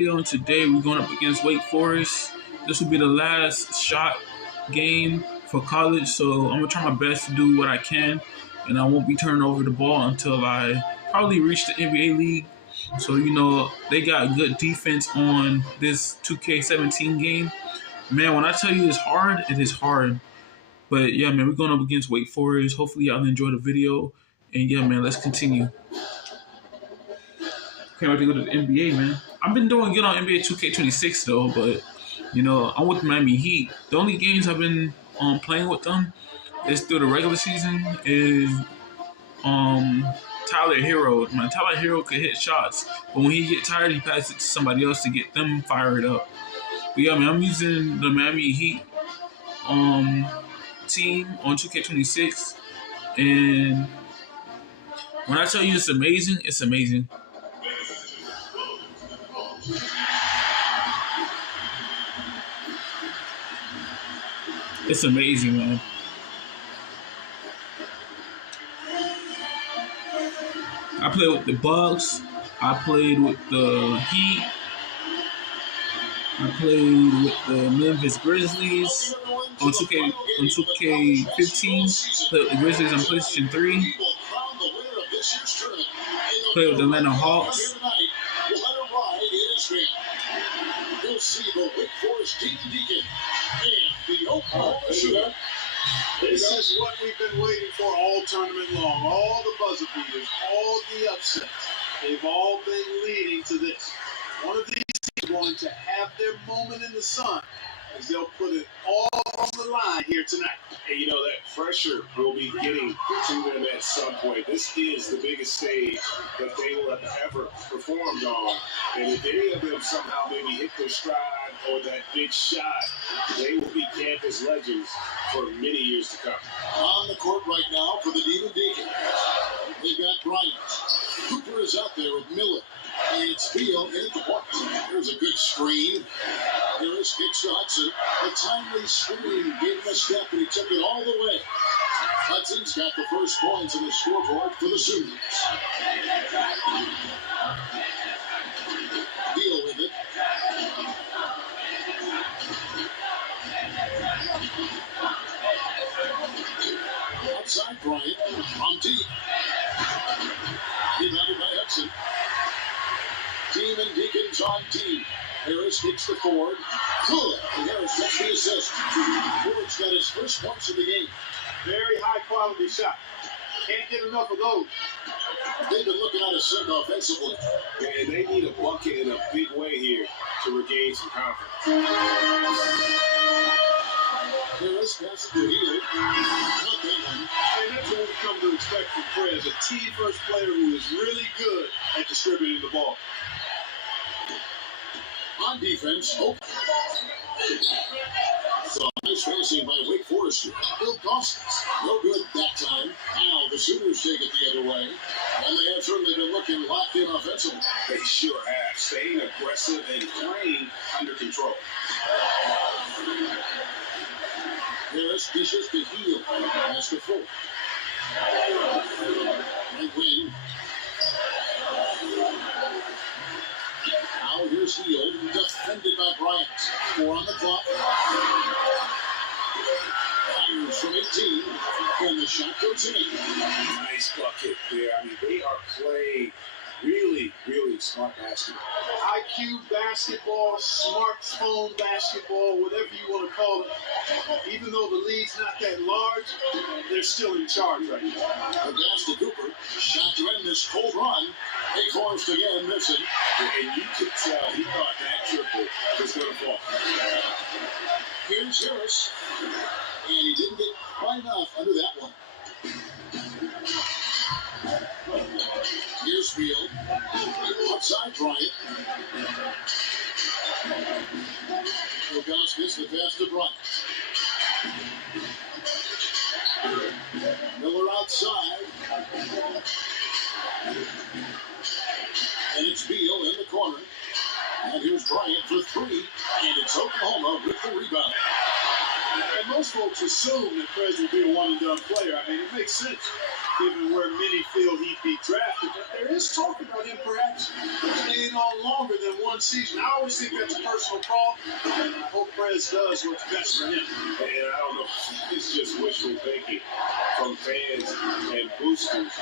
And today we're going up against Wake Forest. This will be the last shot game for college, so I'm gonna try my best to do what I can, and I won't be turning over the ball until I probably reach the NBA league. So they got good defense on this 2K17 game. Man, when I tell you it's hard, it is hard. But yeah, man, we're going up against Wake Forest. Hopefully y'all enjoy the video, and yeah, man, let's continue. Can't wait to go to the NBA, man. I've been doing good on NBA 2K26 though, but I'm with the Miami Heat. The only games I've been playing with them is through the regular season is Tyler Hero. Man, Tyler Hero could hit shots, but when he get tired, he passes it to somebody else to get them fired up. But yeah, man, I'm using the Miami Heat team on 2K26, and when I tell you it's amazing, it's amazing. It's amazing, man. I played with the Bucks. I played with the Heat. I played with the Memphis Grizzlies on 2K15. Played with the Grizzlies on PlayStation 3. Played with the Atlanta Hawks. You'll see the Wake Forest Deacon and the Oklahoma Shooter. This is what we've been waiting for all tournament long. All the buzzer beaters, all the upsets. They've all been leading to this. One of these teams is going to have their moment in the sun as they'll put it all on the line here tonight. And that pressure will be getting to them at some point. This is the biggest stage that they will have ever performed on. And if any of them somehow maybe hit their stride or that big shot, they will be campus legends for many years to come. On the court right now for the Demon Deacons. They've got Bryant. Cooper is out there with Miller. And it's Beal in at the point. There's a good screen. Harris kicks to Hudson. A timely screen gave him a step, and he took it all the way. Hudson's got the first points on the scoreboard for the Sooners. Beal with it. Outside Bryant from deep. Rebounded by Hudson. Demon Deacons on deep. Harris gets the forward. Good. And Harris gets the assist. Forward's got his first points of the game. Very high quality shot. Can't get enough of those. They've been looking at a sick offensively. And they need a bucket in a big way here to regain some confidence. Harris passes to Hill. Not that one. And that's what we've come to expect from Prez, a team-first player who is really good at distributing the ball. On defense, so nice passing by Wake Forest. Bill Costas. No good that time. Now the Sooners take it the other way. And they have certainly been looking locked in offensively. They sure have. Staying aggressive and playing under control. Harris dishes to Hill. Pass to Full. And Wing. Now here's Hill, defended by Bryant. 4 on the clock. Fires from 18, and the shot goes in. Nice bucket there. I mean, they are playing really, really smart basketball. IQ basketball, smartphone basketball, whatever you want to call it. Even though the league's not that large, they're still in charge right now. The pass to Cooper. Shot to end this cold run. They forced again, missing. And you could tell he thought that triple was going to fall. Here's Harris. And he didn't get quite enough under that one. Here's Field. Outside Bryant. Ilgauskas the pass to Bryant. Miller outside. And it's Beal in the corner. And here's Bryant for 3. And it's Oklahoma with the rebound. And most folks assume that Prez will be a one-and-done player. I mean, it makes sense. given where many feel he'd be drafted. But there is talk about him perhaps staying on longer than one season. I always think that's a personal call, and I hope Prez does what's best for him. And I don't know if it's just wishful thinking from fans and boosters,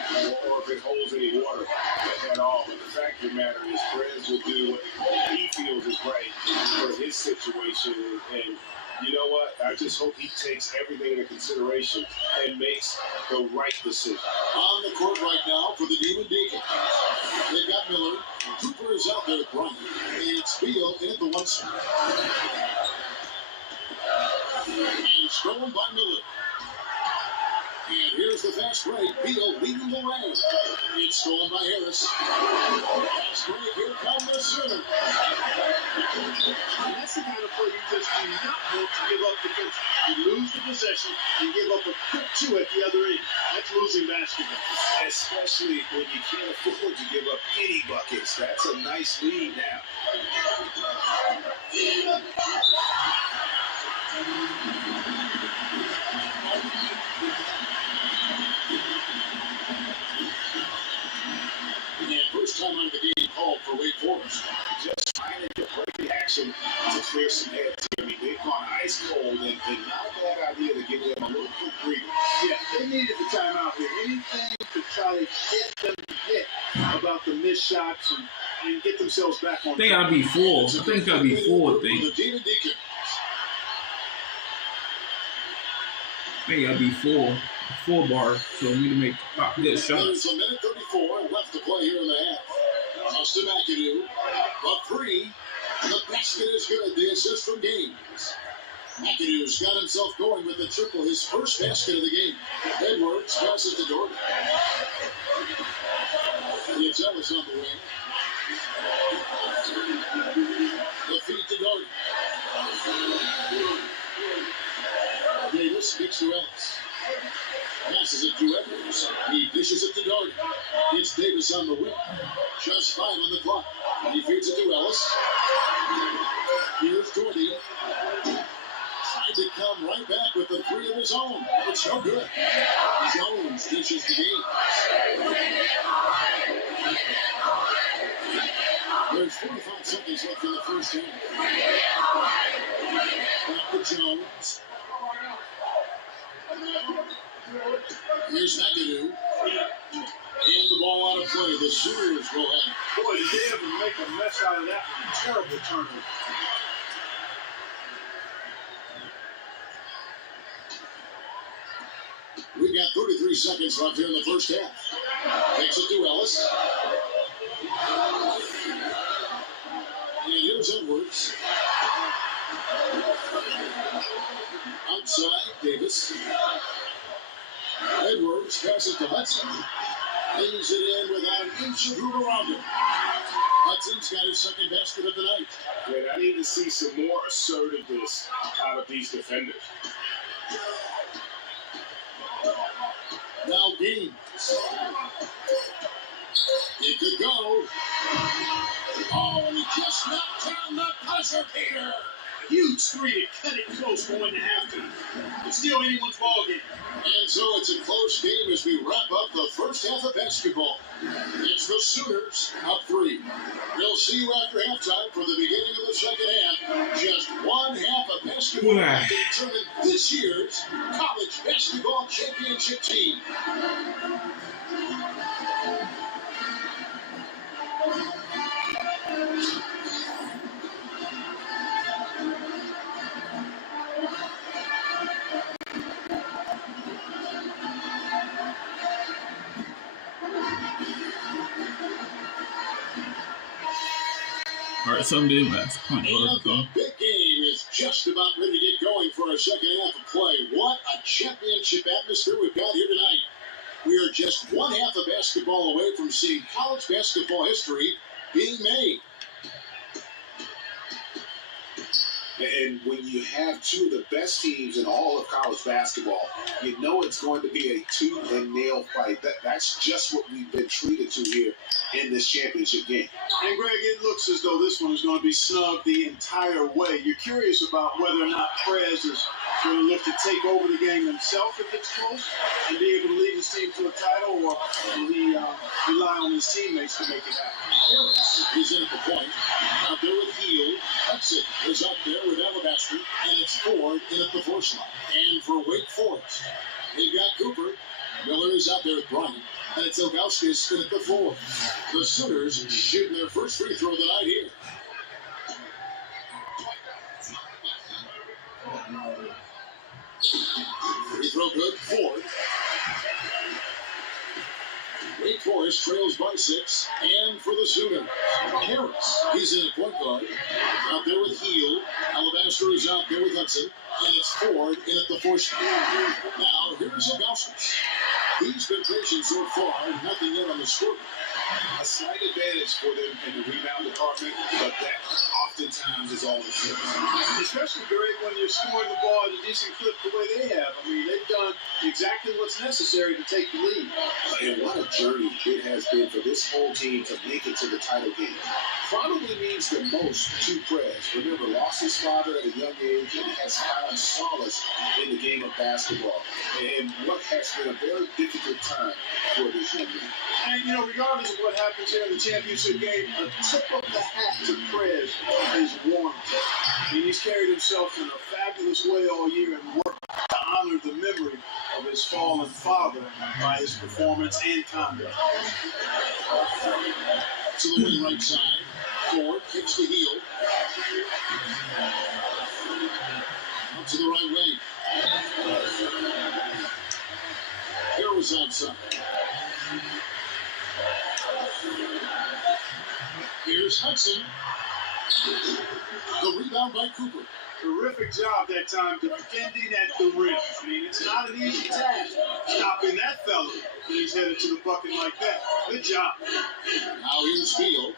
or if it holds any water at all. But the fact of the matter is, Prez will do what he feels is right for his situation. And you know what? I just hope he takes everything into consideration and makes the right decision. On the court right now for the Demon Deacons. They've got Miller. Cooper is out there at right. It's Beal in at the one side. And stolen by Miller. And here's the fast break. Beal leading the way. It's stolen by Harris. Fast break. Here come the Sooners. And that's the kind of play you just do not want to give up defense. You lose the possession, you give up a quick two at the other end. That's losing basketball. Especially when you can't afford to give up any buckets. That's a nice lead now. And first time out of the game called for Wake Forest. Just trying to get breaking action to clear some heads. I mean, they've gone ice cold, and not a bad idea to give them a little quick breather. Yeah, they needed the timeout here. Anything to try to get them to get about the missed shots and get themselves back on They track. gotta be full. I think it's gotta be full. I think. The Demon Deacons. They gotta be full. Full bar. So we need to make good There's shots. a minute 34 left to play here in the half. Justin McAdoo, a three. The basket is good. The assist from Gaines. McAdoo's got himself going with the triple, his first basket of the game. Edwards passes to Jordan. It's Ellis on the wing. The feed to Jordan. Davis kicks to Ellis. Passes it to Edwards. He dishes it to Jordan. It's Davis on the wing. Just 5 on the clock. He feeds it to Ellis. Here's Jordan. Tried to come right back with the three of his own. It's no good. Jones dishes the game. There's 45 seconds left in the first half. Back to Jones. Here's McAdoo. And the ball out of play. The Sooners will have. Boy, did they ever make a mess out of that one. Terrible turnover. We've got 33 seconds left here in the first half. Takes it to Ellis. And here's Edwards. Outside, Davis. Edwards passes to Hudson. Leaves it in without an inch of room around him. Hudson's got his second basket of the night. And I need to see some more assertiveness out of these defenders. Now Gaines. It could go. Oh, and he just knocked down the buzzer beater. Huge three to cut it close going to halftime. It's still anyone's ball game. And so it's a close game as we wrap up the first half of basketball. It's the Sooners up 3. We'll see you after halftime for the beginning of the second half. Just one half of basketball to determine this year's college basketball championship team. All right, Sunday last point. And the big game is just about ready to get going for our second half of play. What a championship atmosphere we've got here tonight. We are just one half of basketball away from seeing college basketball history being made. And when you have two of the best teams in all of college basketball, you know it's going to be a tooth and nail fight. That's just what we've been treated to here in this championship game. And Greg, it looks as though this one is going to be snug the entire way. You're curious about whether or not Prez is going to look to take over the game himself if it's close and be able to lead his team to a title, or will he rely on his teammates to make it happen? Harris is in at the point. Out there with Hield. Hudson is up there with Alabaster. And it's Ford in at the force line. And for Wake Forest, they've got Cooper. Miller is out there with Bryant. And it's Ilgauskas in at the 4. The Sooners shooting their first free throw of the night here. Free throw good. Ford. Wake Forest trails by 6, and for the Sooners, Harris, he's in a point guard, out there with Hield. Alabaster is out there with Hudson, and it's Ford in at the force. Now, here's Ilgauskas. He's been patient so far, nothing yet on the score. A slight advantage for them in the rebound department, but that oftentimes is all it takes. Especially, Greg, when you're scoring the ball at a decent clip the way they have. I mean, they've done exactly what's necessary to take the lead. And what a journey it has been for this whole team to make it to the title game. Probably means the most to Prez. Remember, lost his father at a young age and has found solace in the game of basketball. And what has been a very difficult time for this young man. And, you know, regardless of what happens here in the championship game, a tip of the hat to Prez is warranted. I mean, he's carried himself in a fabulous way all year and worked to honor the memory of his fallen father by his performance and conduct. To the wing right side. Ford kicks the heel. Up to the right wing. Harris outside. Here's Hudson. The rebound by Cooper. Terrific job that time defending at the rim. I mean, it's not an easy task stopping that fella when he's headed to the bucket like that. Good job. Now here's Field.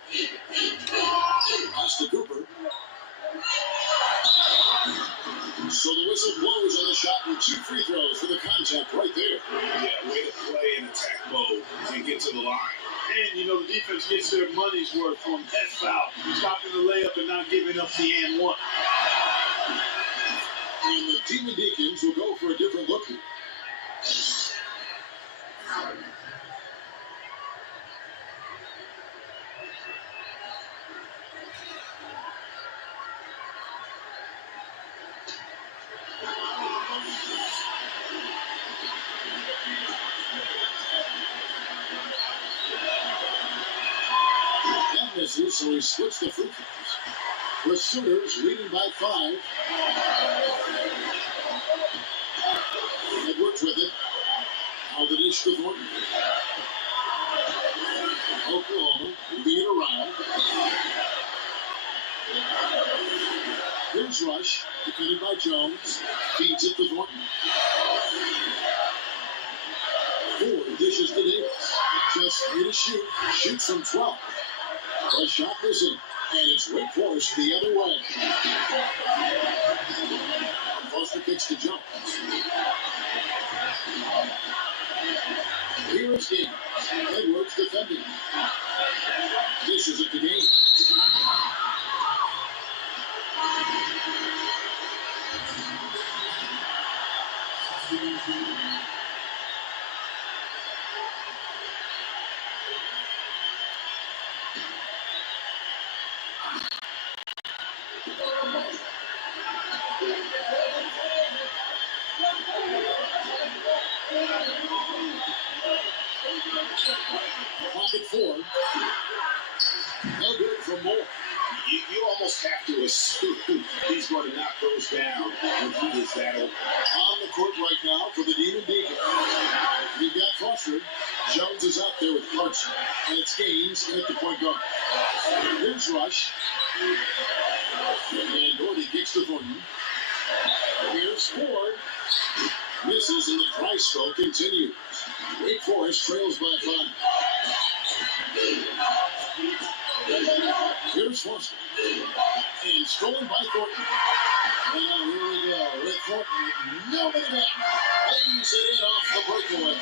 Pass to Cooper. So the whistle blows on the shot with 2 free throws for the contact right there. Yeah, way to play in attack mode and get to the line. And, you know, the defense gets their money's worth from that foul. Stopping the layup and not giving up the and one. And the Demon Deacons will go for a different look here. That misses, so he splits the free throws. The Sooners leading by 5. Edwards with it. Now the dish to Thornton. Oklahoma moving it around. Here's Rush, defended by Jones. Feeds it to Thornton. Ford dishes to Davis. Just 3 to shoot. Shoots from 12. The shot missing. And it's Wake Forest the other way. Foster kicks to Jones. Here is Gaines. Edwards defending. This is at the game. Pocket Ford. No good for more. You almost have to assume he's going to knock those down when he is that open. On the court right now for the Demon Deacons. We've got Foster. Jones is out there with Clarkson. And it's Gaines at the point guard. Here's Rush. And Doherty kicks to Thornton. Here's Ford. Misses, and the price spell continues. Wake Forest trails by 5. Here's Foster. And stolen by Thornton. And now here we go. Rick Thornton with nobody back. Lays it in off the breakaway.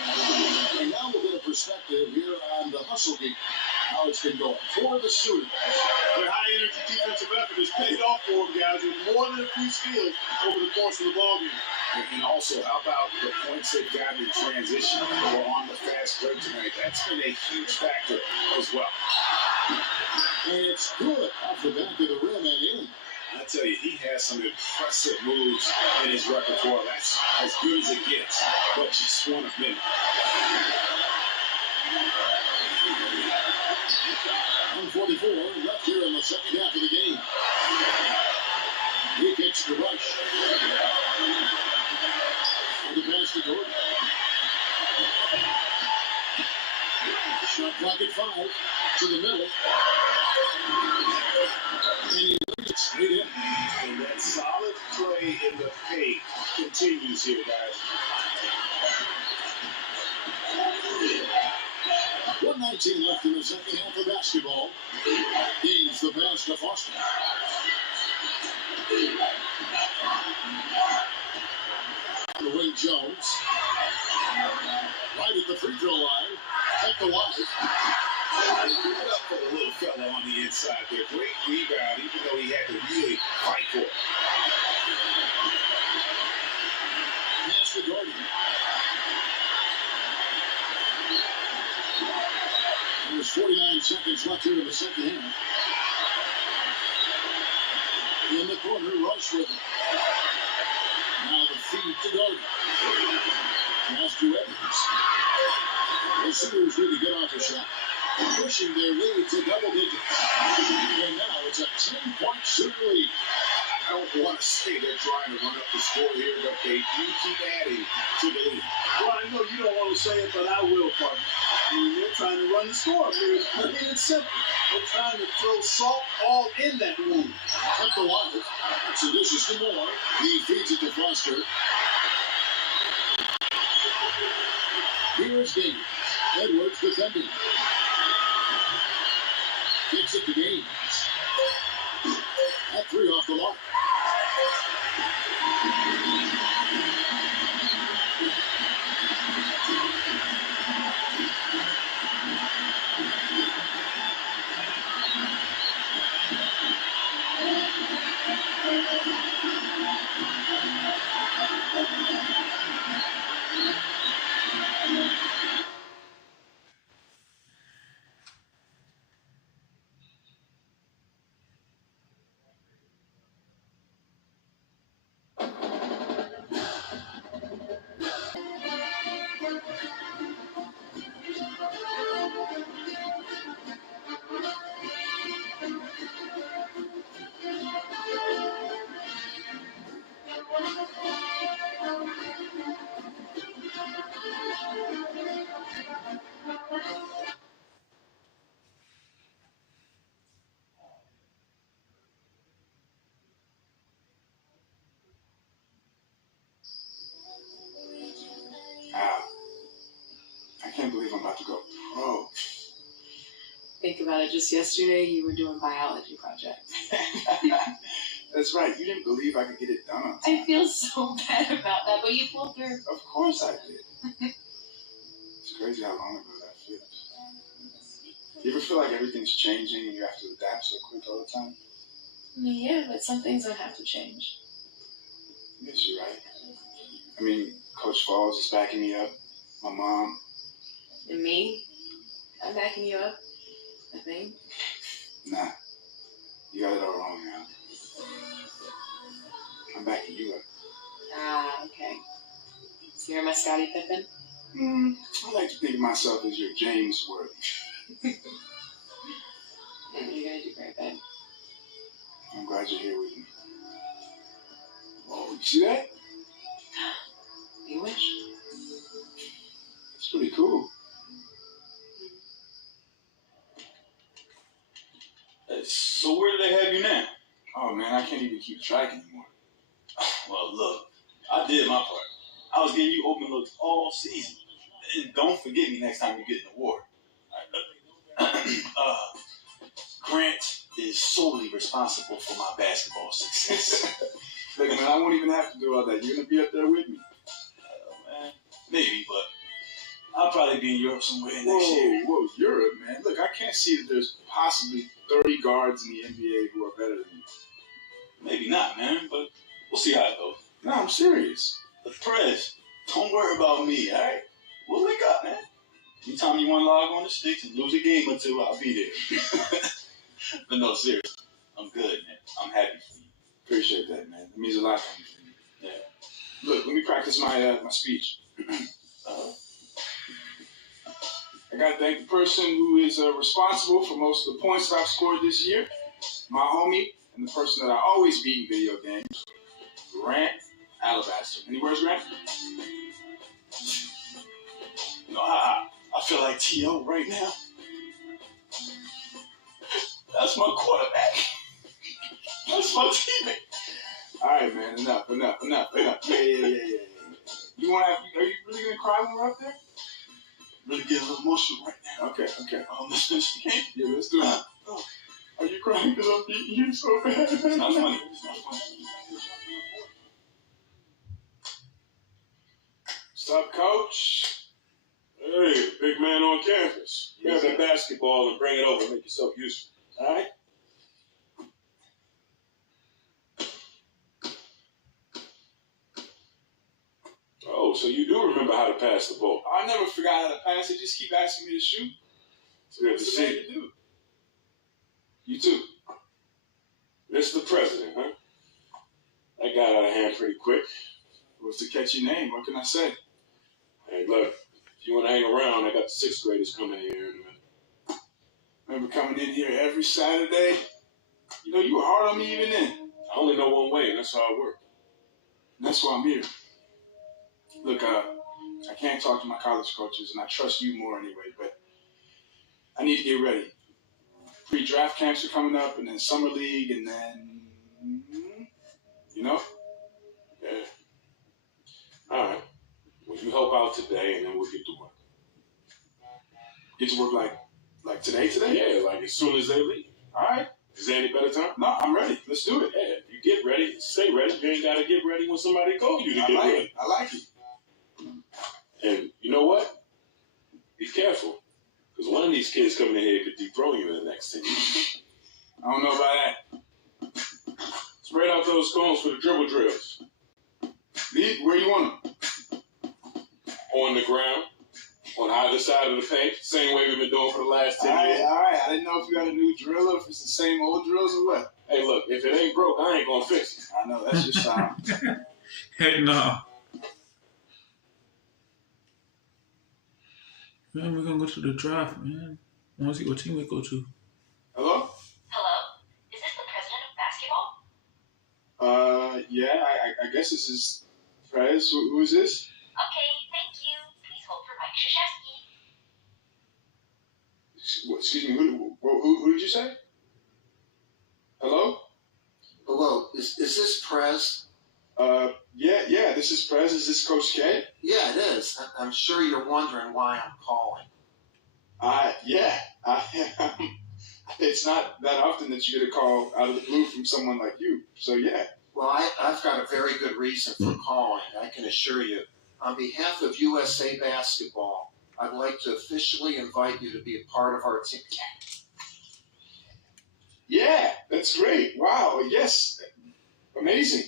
And now we'll get a perspective here on the hustle game. How it's been going for the Sooners. Their high-energy defensive effort has paid off for them, guys, with more than a few steals over the course of the ballgame. And also, how about the points they've gotten in transition or on the fast break tonight? That's been a huge factor as well. And it's good off the back of the rim and in. I tell you, he has some impressive moves in his repertoire. That's as good as it gets, but just one a minute. 144 left here in the second half of the game. He kicks the rush. And the pass to Gordon. Shot clock at 5 to the middle. And he lays it straight in. And that solid play in the paint continues here, guys. 1:19 left in the second half of basketball. Gains the pass to Foster. The wing Jones. Right at the free throw line. At the line. Give it up for the little fella on the inside there. Great rebound, even though he had to really fight for it. Pass to Gordon. There's 49 seconds left here in the second half. In the corner, Rush with it. Now the feed to Gordon. Pass to Edwards. The Sooners need to get off the shot. Pushing their lead to double digits. And now it's a 10-point Sooner lead. I don't want to say they're trying to run up the score here, but they do keep adding to the lead. Well, I know you don't want to say it, but I will, partner. I mean, they're trying to run the score. It's plain and simple. They're trying to throw salt all in that wound. At the line. It's a dishes to Moore. He feeds it to Foster. Here's Gaines. Edwards defending. Kicks it to Gaines. At 3 off the mark. I can't believe I'm about to go pro. Think about it. Just yesterday, you were doing biology projects. That's right. You didn't believe I could get it done on time. I feel so bad about that, but you pulled through. Of course I did. It's crazy how long ago that feels. You ever feel like everything's changing and you have to adapt so quick all the time? I mean, yeah, but some things don't have to change. Yes, you're right. I mean, Coach Falls is backing me up. My mom. And me? I'm backing you up, I think. Nah. You got it all wrong now. I'm backing you up. Ah, okay. So you're my Scottie Pippen? I like to think of myself as your James Worthy. You're gonna do great, babe. I'm glad you're here with me. Oh, you see that? You wish? It's pretty cool. So where do they have you now? Oh man, I can't even keep track anymore. Well, look, I did my part. I was giving you open looks all season. And don't forget me next time you get an award. Grant is solely responsible for my basketball success. Look, man, I won't even have to do all that. You're gonna be up there with me. Man, maybe, but I'll probably be in Europe somewhere next year. Whoa, Europe, man. Look, I can't see that there's possibly 30 guards in the NBA who are better than you. Maybe not, man, but we'll see how it goes. No, I'm serious. The Prez, don't worry about me, all right? We'll link up, man. Anytime you want to log on the sticks and lose a game or two, I'll be there. But no, seriously, I'm good, man. I'm happy for you. Appreciate that, man. It means a lot to me. Yeah. Look, let me practice my speech. I gotta thank the person who is responsible for most of the points that I've scored this year, my homie, and the person that I always beat in video games, Grant Alabaster. Any words, Grant? You know, I feel like T.O. right now. That's my quarterback. That's my teammate. All right, man. Enough. Yeah. You wanna? Are you really gonna cry when we're up there? Really getting a little emotional right now. Okay. Let's finish the game. Yeah, let's do it. Are you crying because I'm beating you so bad? It's not funny. It's not funny. What's up, Coach? Hey, big man on campus. Grab that basketball and bring it over and make yourself useful. All right? Oh, so you do remember how to pass the ball. I never forgot how to pass. They just keep asking me to shoot. It's good to What's see the man to do? You too. Mr. President, huh? That got out of hand pretty quick. What's the catchy name? What can I say? Hey, look, if you want to hang around, I got the 6th graders coming here in a minute. Remember coming in here every Saturday? You know, you were hard on me even then. I only know one way, and that's how I work. And that's why I'm here. Look, I can't talk to my college coaches, and I trust you more anyway, but I need to get ready. Pre-draft camps are coming up, and then summer league, and then, you know? Yeah. All right. Well, you help out today, and then we'll get to work. Get to work like today? Yeah, like as soon as they leave. All right. Is there any better time? No, I'm ready. Let's do it. Yeah, if you get ready, stay ready. You ain't got to get ready when somebody calls you to get ready. I like it. And you know what? Be careful. Because one of these kids coming in here could dethrone you in the next 10 years. I don't know about that. Spread out those cones for the dribble drills. Lee, where you want them? On the ground, on either side of the paint, same way we've been doing for the last 10 years. All right. I didn't know if you got a new drill or if it's the same old drills or what. Hey, look, if it ain't broke, I ain't going to fix it. I know, that's just sound. Heck no. Man, we're gonna go to the draft, man. I wanna see what team we go to. Hello? Hello? Is this the president of basketball? Yeah, I guess this is Prez. Who is this? Okay, thank you. Please hold for Mike Krzyzewski. Excuse me, who did you say? Hello? Hello, is this Prez? Yeah, this is Prez. Is this Coach K? Yeah, it is. I'm sure you're wondering why I'm calling. It's not that often that you get a call out of the blue from someone like you. So, yeah. Well, I've got a very good reason for calling, I can assure you. On behalf of USA Basketball, I'd like to officially invite you to be a part of our team. Yeah, that's great. Wow, yes. Amazing.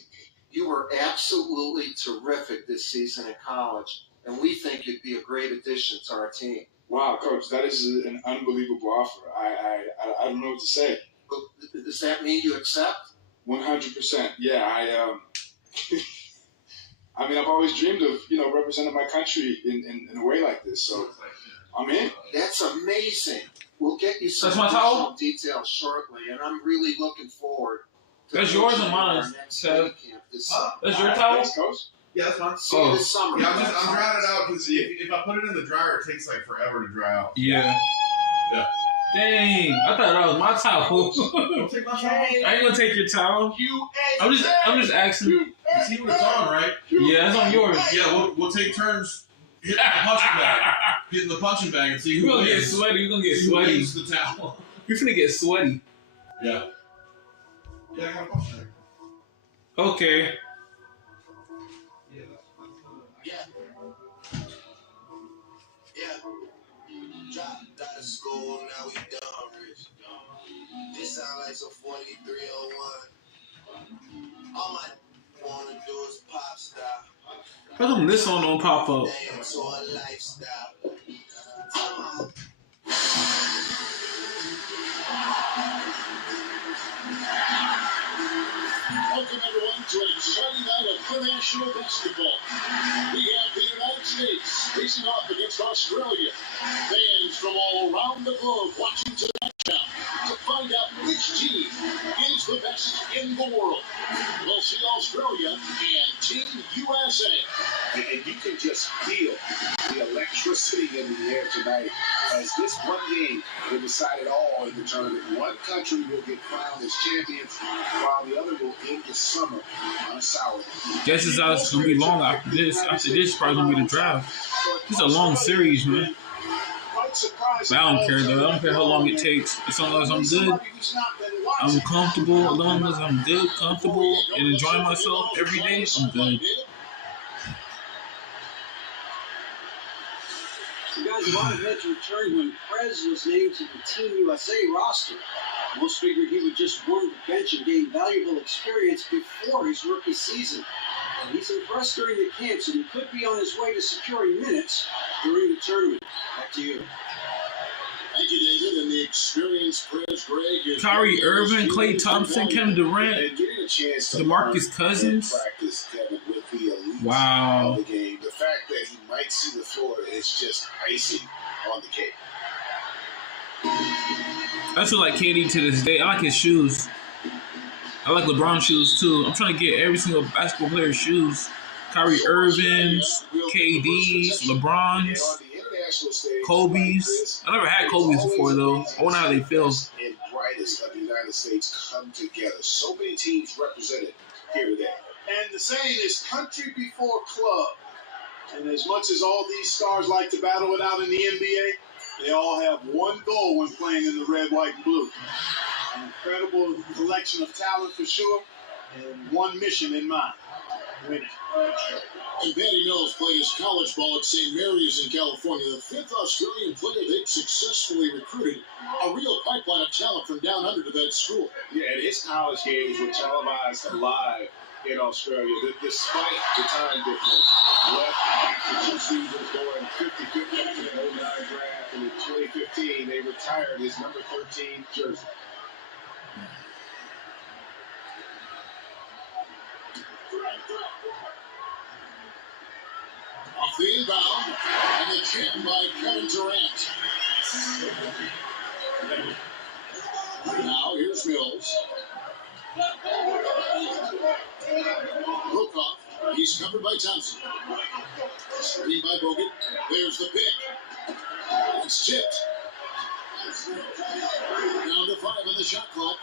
You were absolutely terrific this season in college, and we think you'd be a great addition to our team. Wow, Coach, that is an unbelievable offer. I don't know what to say. But does that mean you accept? 100%. Yeah, I mean, I've always dreamed of, representing my country in a way like this. So I'm in. That's amazing. We'll get you some That's my towel? details shortly, and I'm really looking forward to That's yours coaching and mine, our next Seb. training camp this summer. That's your towel? Thanks, Coach. Yeah, that's fine. See you this summer. Yeah, I'm drying it out because if I put it in the dryer, it takes like forever to dry out. Yeah. Yeah. Dang, I thought that was my towel. Don't take my towel. I ain't gonna take your towel. I'm just asking. You see what it's on, right? Yeah, it's on yours. Yeah, we'll take turns hitting the punching bag. Hitting the punching bag and see who You're gonna get wins. sweaty. You're gonna get See who sweaty. wins the towel. You're finna get sweaty. Yeah. Yeah, I got a punching bag. Okay. Dropped out of school, now we done rich. This sound like some 4301. All my wanna do is pop style. How come this song don't pop up? Damn, to a lifestyle. Welcome everyone to an exciting night of international basketball. We have the United States facing off against Australia. Fans from all around the globe watching tonight now to find out which team is the best in the world. We'll see Australia and Team USA. And you can just feel the electricity in the air tonight as this one game will decide it all in the tournament. One country will get crowned as champions while the other will end the summer on a sour. Guess it's gonna be long after this. After this, probably gonna be the draft. This is a long series, man. But I don't care though. I don't care how long it takes. As long as I'm good, I'm comfortable. As long as I'm good, comfortable, and enjoying myself every day, I'm good. The guys, a lot of heads returned when Prez was named to the Team USA roster. Most figured he would just warm the bench and gain valuable experience before his rookie season. But he's impressed during the camps, and he could be on his way to securing minutes during the tournament. Back to you. Thank you, David, and the experienced Prez Greg is Kyrie Irving, Klay Thompson, Kevin Durant, DeMarcus Cousins. Wow. The game. The fact that he might see the floor is just icing on the cake. I feel like KD to this day. I like his shoes. I like LeBron shoes too. I'm trying to get every single basketball player's shoes. Kyrie Irving's, KD's, LeBron's, Kobe's. I never had Kobe's before though. I wonder how they feel. And brightest of the United States come together. So many teams represented here today. And the saying is country before club. And as much as all these stars like to battle it out in the NBA, they all have one goal when playing in the red, white, and blue. An incredible collection of talent for sure, and one mission in mind: winning. And Patty Mills played his college ball at St. Mary's in California, the fifth Australian player they've successfully recruited. A real pipeline of talent from down under to that school. Yeah, and his college games were televised live in Australia, despite the time difference. Left after 2 seasons going 50-50 after the 09 draft, and in 2015 they retired his number 13 jersey. Off the inbound, and the chip by Kevin Durant. Now here's Mills. Brokoff, he's covered by Thompson. Screen by Bogut. There's the pick. It's chipped. Down to 5 on the shot clock.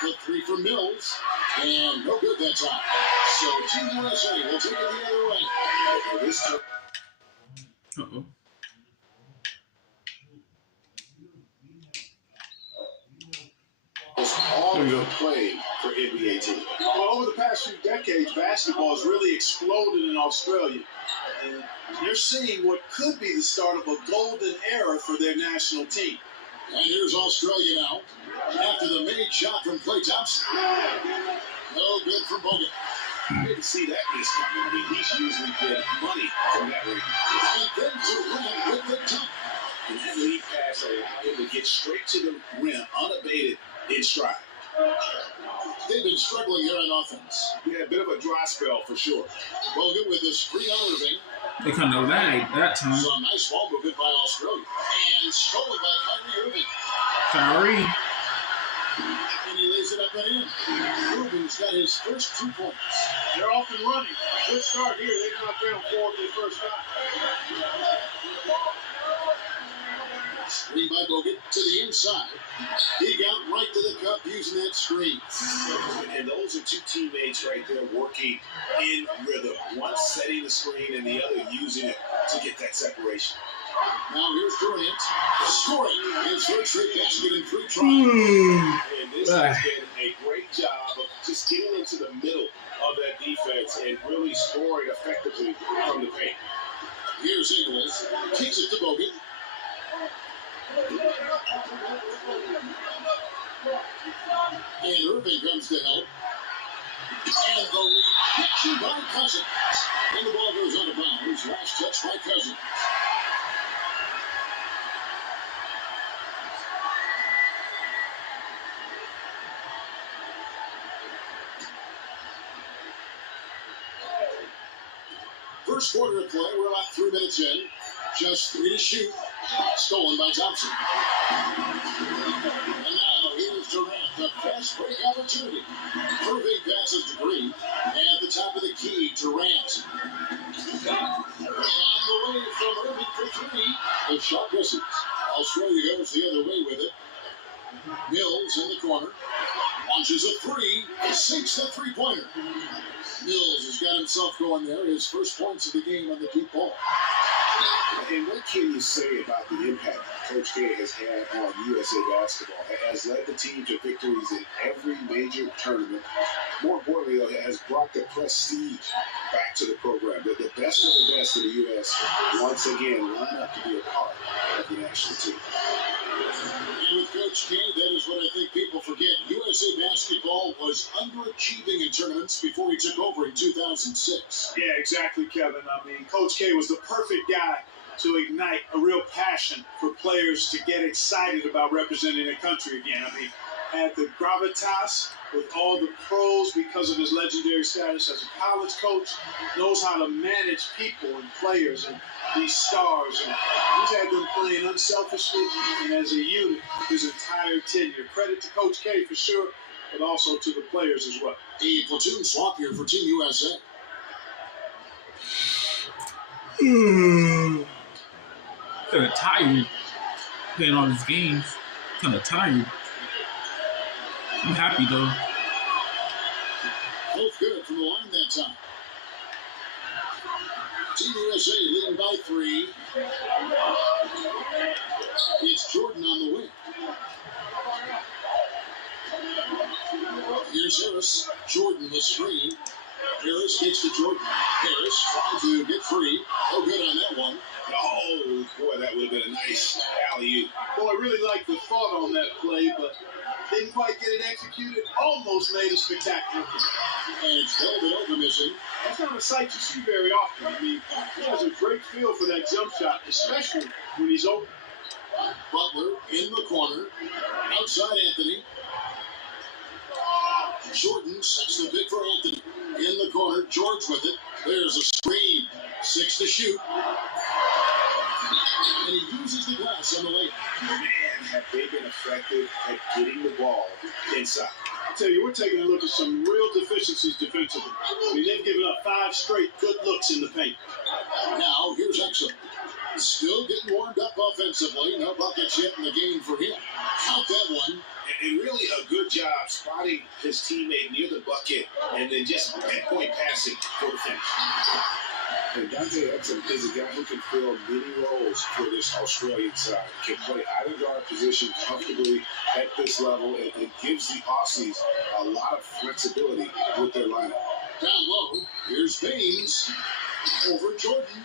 The 3 for Mills. And no good that time. So Team USA will take it the other way. This time. Uh-oh. All good play for NBA team. Well, over the past few decades, basketball has really exploded in Australia. And they're seeing what could be the start of a golden era for their national team. And here's Australia now. After the made shot from Klay Thompson. No good for Bogut. I didn't see that miss coming. I mean, he's usually get money from that range. And then Durant with the dunk. And that lead pass allowed him to get straight to the rim, unabated, in stride. They've been struggling here on offense. Yeah, a bit of a dry spell for sure. Bogut with the screen on Irving. They couldn't know that time. So a nice ball movement by Australia. And stolen by Kyrie Irving. Kyrie. And he lays it up and in. Irving's got his first 2 points. They're off and running. Good start here. They've knocked down 4 of their first 5. Screen by Bogut to the inside. He got right to the cup using that screen. And those are 2 teammates right there working in rhythm. One setting the screen and the other using it to get that separation. Now here's Durant scoring his first straight basket in 3 tries. And this has been a great job of just getting into the middle of that defense and really scoring effectively from the paint. Here's Ingles. Kicks it to Bogut. And Irving comes to help. And the rejection by Cousins. And the ball goes out of bounds. Last touch by Cousins. First quarter of play, we're about 3 minutes in. Just 3 to shoot. Stolen by Thompson. And now here's Durant, the fast break opportunity. Irving passes to Green. At the top of the key, Durant. And on the way from Irving for 3. The shot misses. Australia goes the other way with it. Mills in the corner. Launches a 3. Sinks the three-pointer. Mills has got himself going there. His first points of the game on the deep ball. And what can you say about the impact Coach K has had on USA Basketball? Has led the team to victories in every major tournament. More importantly, though, has brought the prestige back to the program. The best of the best in the U.S. once again line up to be a part of the national team. And with Coach K, that is what I think people forget. USA Basketball was underachieving in tournaments before he took over in 2006. Yeah, exactly, Kevin. I mean, Coach K was the perfect guy to ignite a real passion for players to get excited about representing their country again. I mean, had the gravitas with all the pros because of his legendary status as a college coach, knows how to manage people and players and these stars. And he's had them playing unselfishly and as a unit his entire tenure. Credit to Coach K for sure, but also to the players as well. A platoon swap here for Team USA. Kind of tired playing all these games. Kind of tired. I'm happy though. Both good from the line that time. Team USA leading by 3. It's Jordan on the wing. Here's Harris. Jordan the screen. Harris gets to Jordan. Harris trying to get free. Oh, good on that one. Oh, boy, that would have been a nice alley-oop. Boy, I really liked the thought on that play, but didn't quite get it executed. Almost made a spectacular play. And it's held it over missing. That's not a sight you see very often. I mean, he has a great feel for that jump shot, especially when he's open. Butler in the corner. Outside Anthony. Jordan sets the pick for Anthony. In the corner, George with it. There's a screen. 6 to shoot. And he uses the glass on the lane. Man, have they been effective at getting the ball inside. I tell you, we're taking a look at some real deficiencies defensively. I mean, they've given up 5 straight good looks in the paint. Now, here's Exum. Still getting warmed up offensively. No buckets yet in the game for him. Count that one. And really a good job spotting his teammate near the bucket and then just pinpoint passing for the finish. And Dante Exum is a guy who can fill many roles for this Australian side. Can play either guard position comfortably at this level and gives the Aussies a lot of flexibility with their lineup. Down low, here's Baines over Jordan.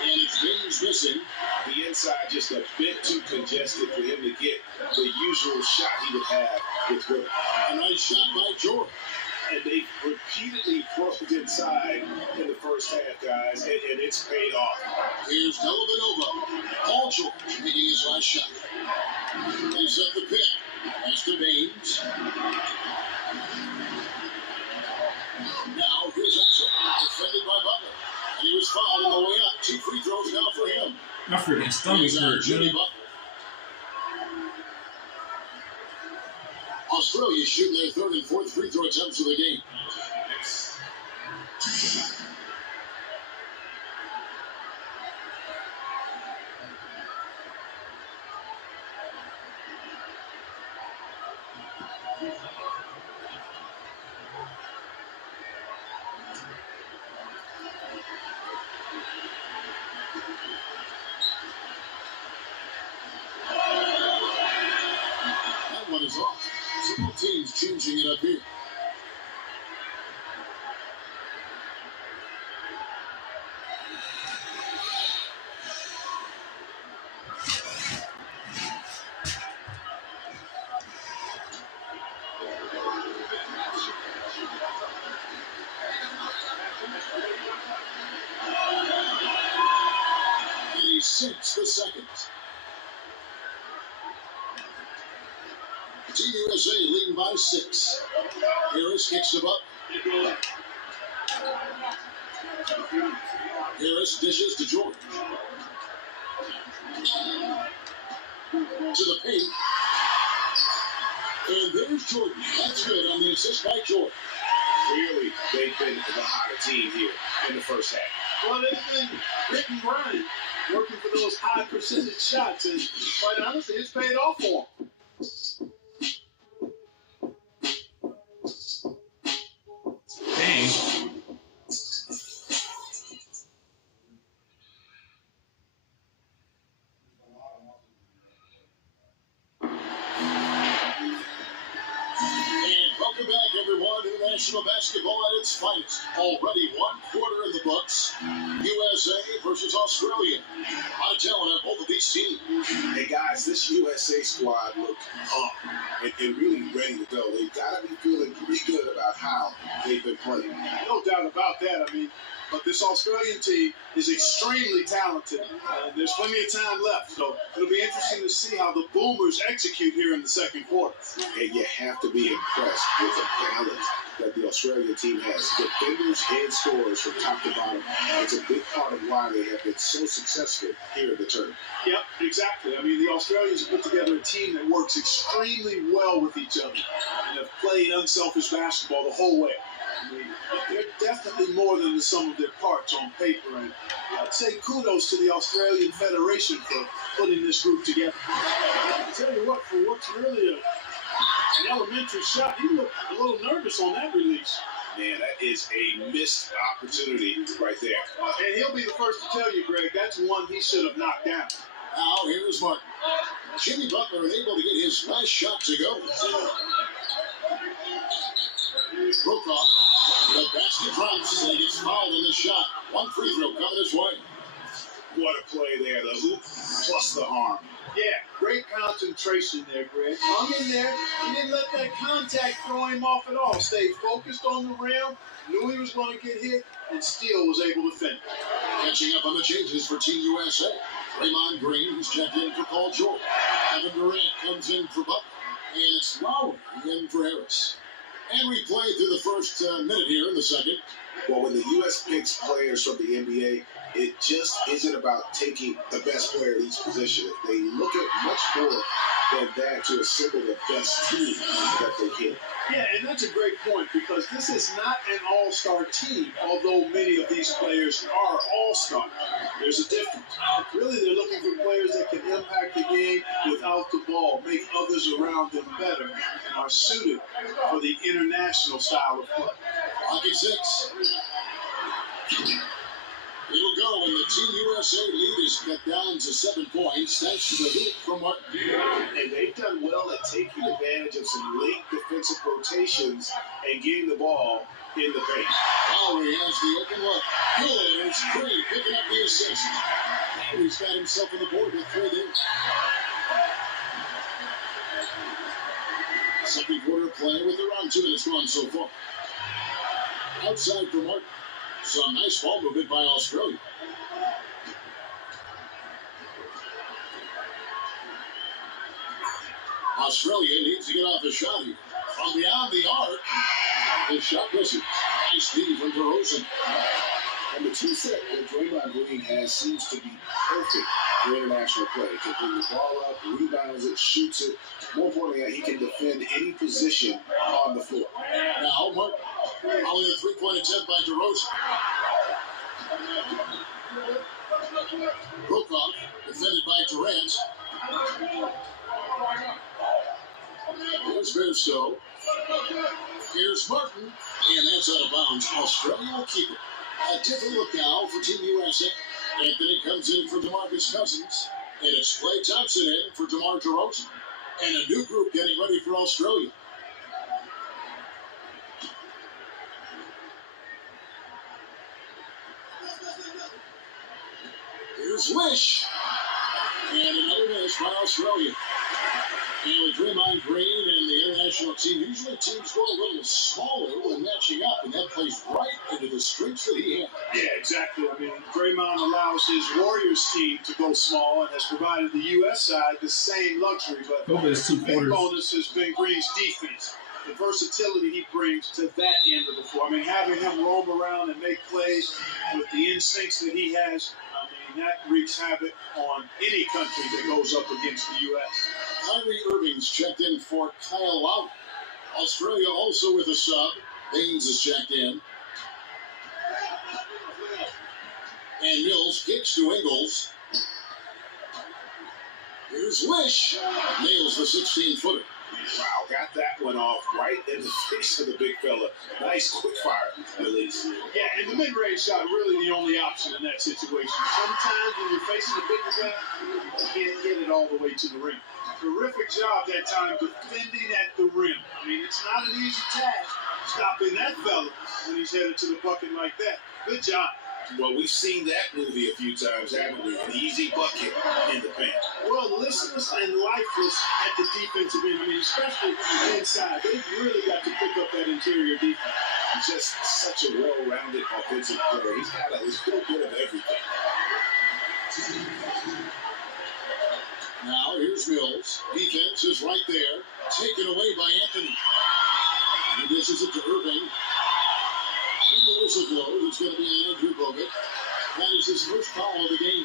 And it's Baines missing. The inside just a bit too congested for him to get the usual shot he would have with River. A nice shot by Jordan. And they repeatedly probed inside in the first half, guys, and it's paid off. Here's Dellavedova. Paul George making his last shot. They set the pick. Pass to Baines. Now here's Exum. Defended by Butler. And he was fouled on the way up. 2 free throws now for him. My freaking stomach's hurt, Jimmy man. Butler. Australia shooting their 3rd and 4th free throw attempts of the game. That one is off. Several teams changing it up here. It's the second. Team USA leading by 6. Harris kicks it up. Harris dishes to George. To the paint. And there's Jordan. That's good on the assist by Jordan. Clearly, they've been the hotter team here in the first half. Well, they've been grit and grind, working for those high percentage shots, and quite honestly, it's paid off for them. Dang. National basketball at its finest. Already one quarter in the books. USA versus Australia. A lot of talent on both of these teams. Hey guys, this USA squad looked pumped and really ready to go. They've got to be feeling pretty good about how they've been playing. No doubt about that. I mean, but this Australian team is extremely talented. There's plenty of time left, so it'll be interesting to see how the Boomers execute here in the second quarter. And you have to be impressed with the balance that the Australian team has. Defenders and scorers from top to bottom. It's a big part of why they have been so successful here at the tournament. Yep, exactly. I mean, the Australians put together a team that works extremely well with each other and have played unselfish basketball the whole way. I mean, they're definitely more than the sum of their parts on paper, and I'd say kudos to the Australian Federation for putting this group together. I tell you what, for what's really an elementary shot, he looked a little nervous on that release. Man, that is a missed opportunity right there. And he'll be the first to tell you, Greg, that's one he should have knocked down. Now, here's Martin. Jimmy Butler unable to get his last shot to go. Brokaw, the basket drops, and he gets fouled in the shot. One free throw coming his way. What a play there, the hoop plus the arm. Yeah, great concentration there, Greg. Hung in there. He didn't let that contact throw him off at all. Stayed focused on the rim, knew he was going to get hit, and still was able to finish. Catching up on the changes for Team USA. Draymond Green, who's checked in for Paul George. Kevin Durant comes in for Butler. And it's Lowry in for Harris. And we played through the first minute here in the second. Well, when the U.S. picks players from the NBA, it just isn't about taking the best player at each position. They look at much more than that to assemble the best team that they can. Yeah, and that's a great point because this is not an all-star team, although many of these players are all-star. There's a difference. Really, they're looking for players that can impact the game without the ball, make others around them better, and are suited for the international style of play. Pocket 6. It'll go, and the Team USA lead is cut down to 7 points thanks to the hoop from Martin. And they've done well at taking advantage of some late defensive rotations and getting the ball in the paint. Lowry has the open look. Good, it's Green picking up the assist. Lowry's got himself on the board with 3 there. Second quarter play with around 2 minutes gone so far. Outside for Martin. Some nice ball movement by Australia. Australia needs to get off a shot here. From beyond the arc, the shot misses. Nice lead from DeRozan. And the two set that Draymond Green has seems to be perfect for international play. He can bring the ball up, rebounds it, shoots it. More importantly, he can defend any position on the floor. Now, Martin. Only a 3-point attempt by DeRozan. Brokaw, defended by Durant. Here's Verso. Here's Martin. And that's out of bounds. Australia will keep it. A different look now for Team USA. Anthony comes in for DeMarcus Cousins. And it's Klay Thompson in for DeMar DeRozan. And a new group getting ready for Australia. Here's Wish. And another miss by Australia. And with Draymond Green and the international national team, usually teams go a little smaller when matching up, and that plays right into the strengths that he has. Yeah, exactly. I mean, Draymond allows his Warriors team to go small and has provided the U.S. side the same luxury. But Over his two the big quarters. bonus has been Green's defense, the versatility he brings to that end of the floor. I mean, having him roam around and make plays with the instincts that he has, I mean, that wreaks havoc on any country that goes up against the U.S. Kyrie Irving's checked in for Kyle Lowry. Australia also with a sub. Baines is checked in. And Mills kicks to Ingles. Here's Wish. Nails the 16-footer. Wow, got that one off right in the face of the big fella. Nice quick fire release. Yeah, and the mid-range shot really the only option in that situation. Sometimes when you're facing a bigger guy, you can't get it all the way to the rim. Terrific job that time defending at the rim. I mean, it's not an easy task stopping that fella when he's headed to the bucket like that. Good job. Well, we've seen that movie a few times, haven't we? An easy bucket in the paint. Well, listless and lifeless at the defensive end. I mean, especially inside. They've really got to pick up that interior defense. Just such a well-rounded offensive player. He's got a little bit of everything. Now, here's Mills. Defense is right there. Taken away by Anthony. He dishes it to Irving. And the whistle blows. It's going to be on Andrew Bogut. That is his first foul of the game.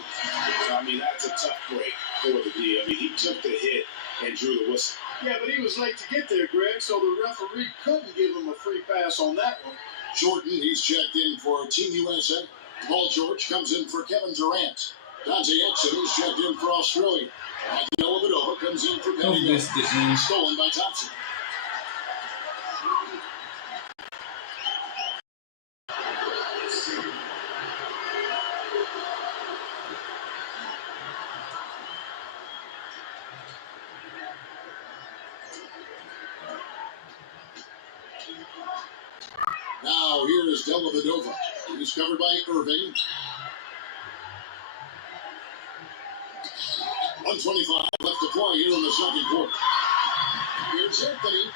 I mean, that's a tough break for the D. I mean, he took the hit and drew the whistle. Yeah, but he was late to get there, Greg, so the referee couldn't give him a free pass on that one. Jordan, he's checked in for Team USA. Paul George comes in for Kevin Durant. Dante Exum is checked in for Australia. Dellavedova comes in for Penny. Stolen by Thompson. Now here is Dellavedova. He's covered by Irving. 1:25 left to play here in the second quarter. Here's Anthony.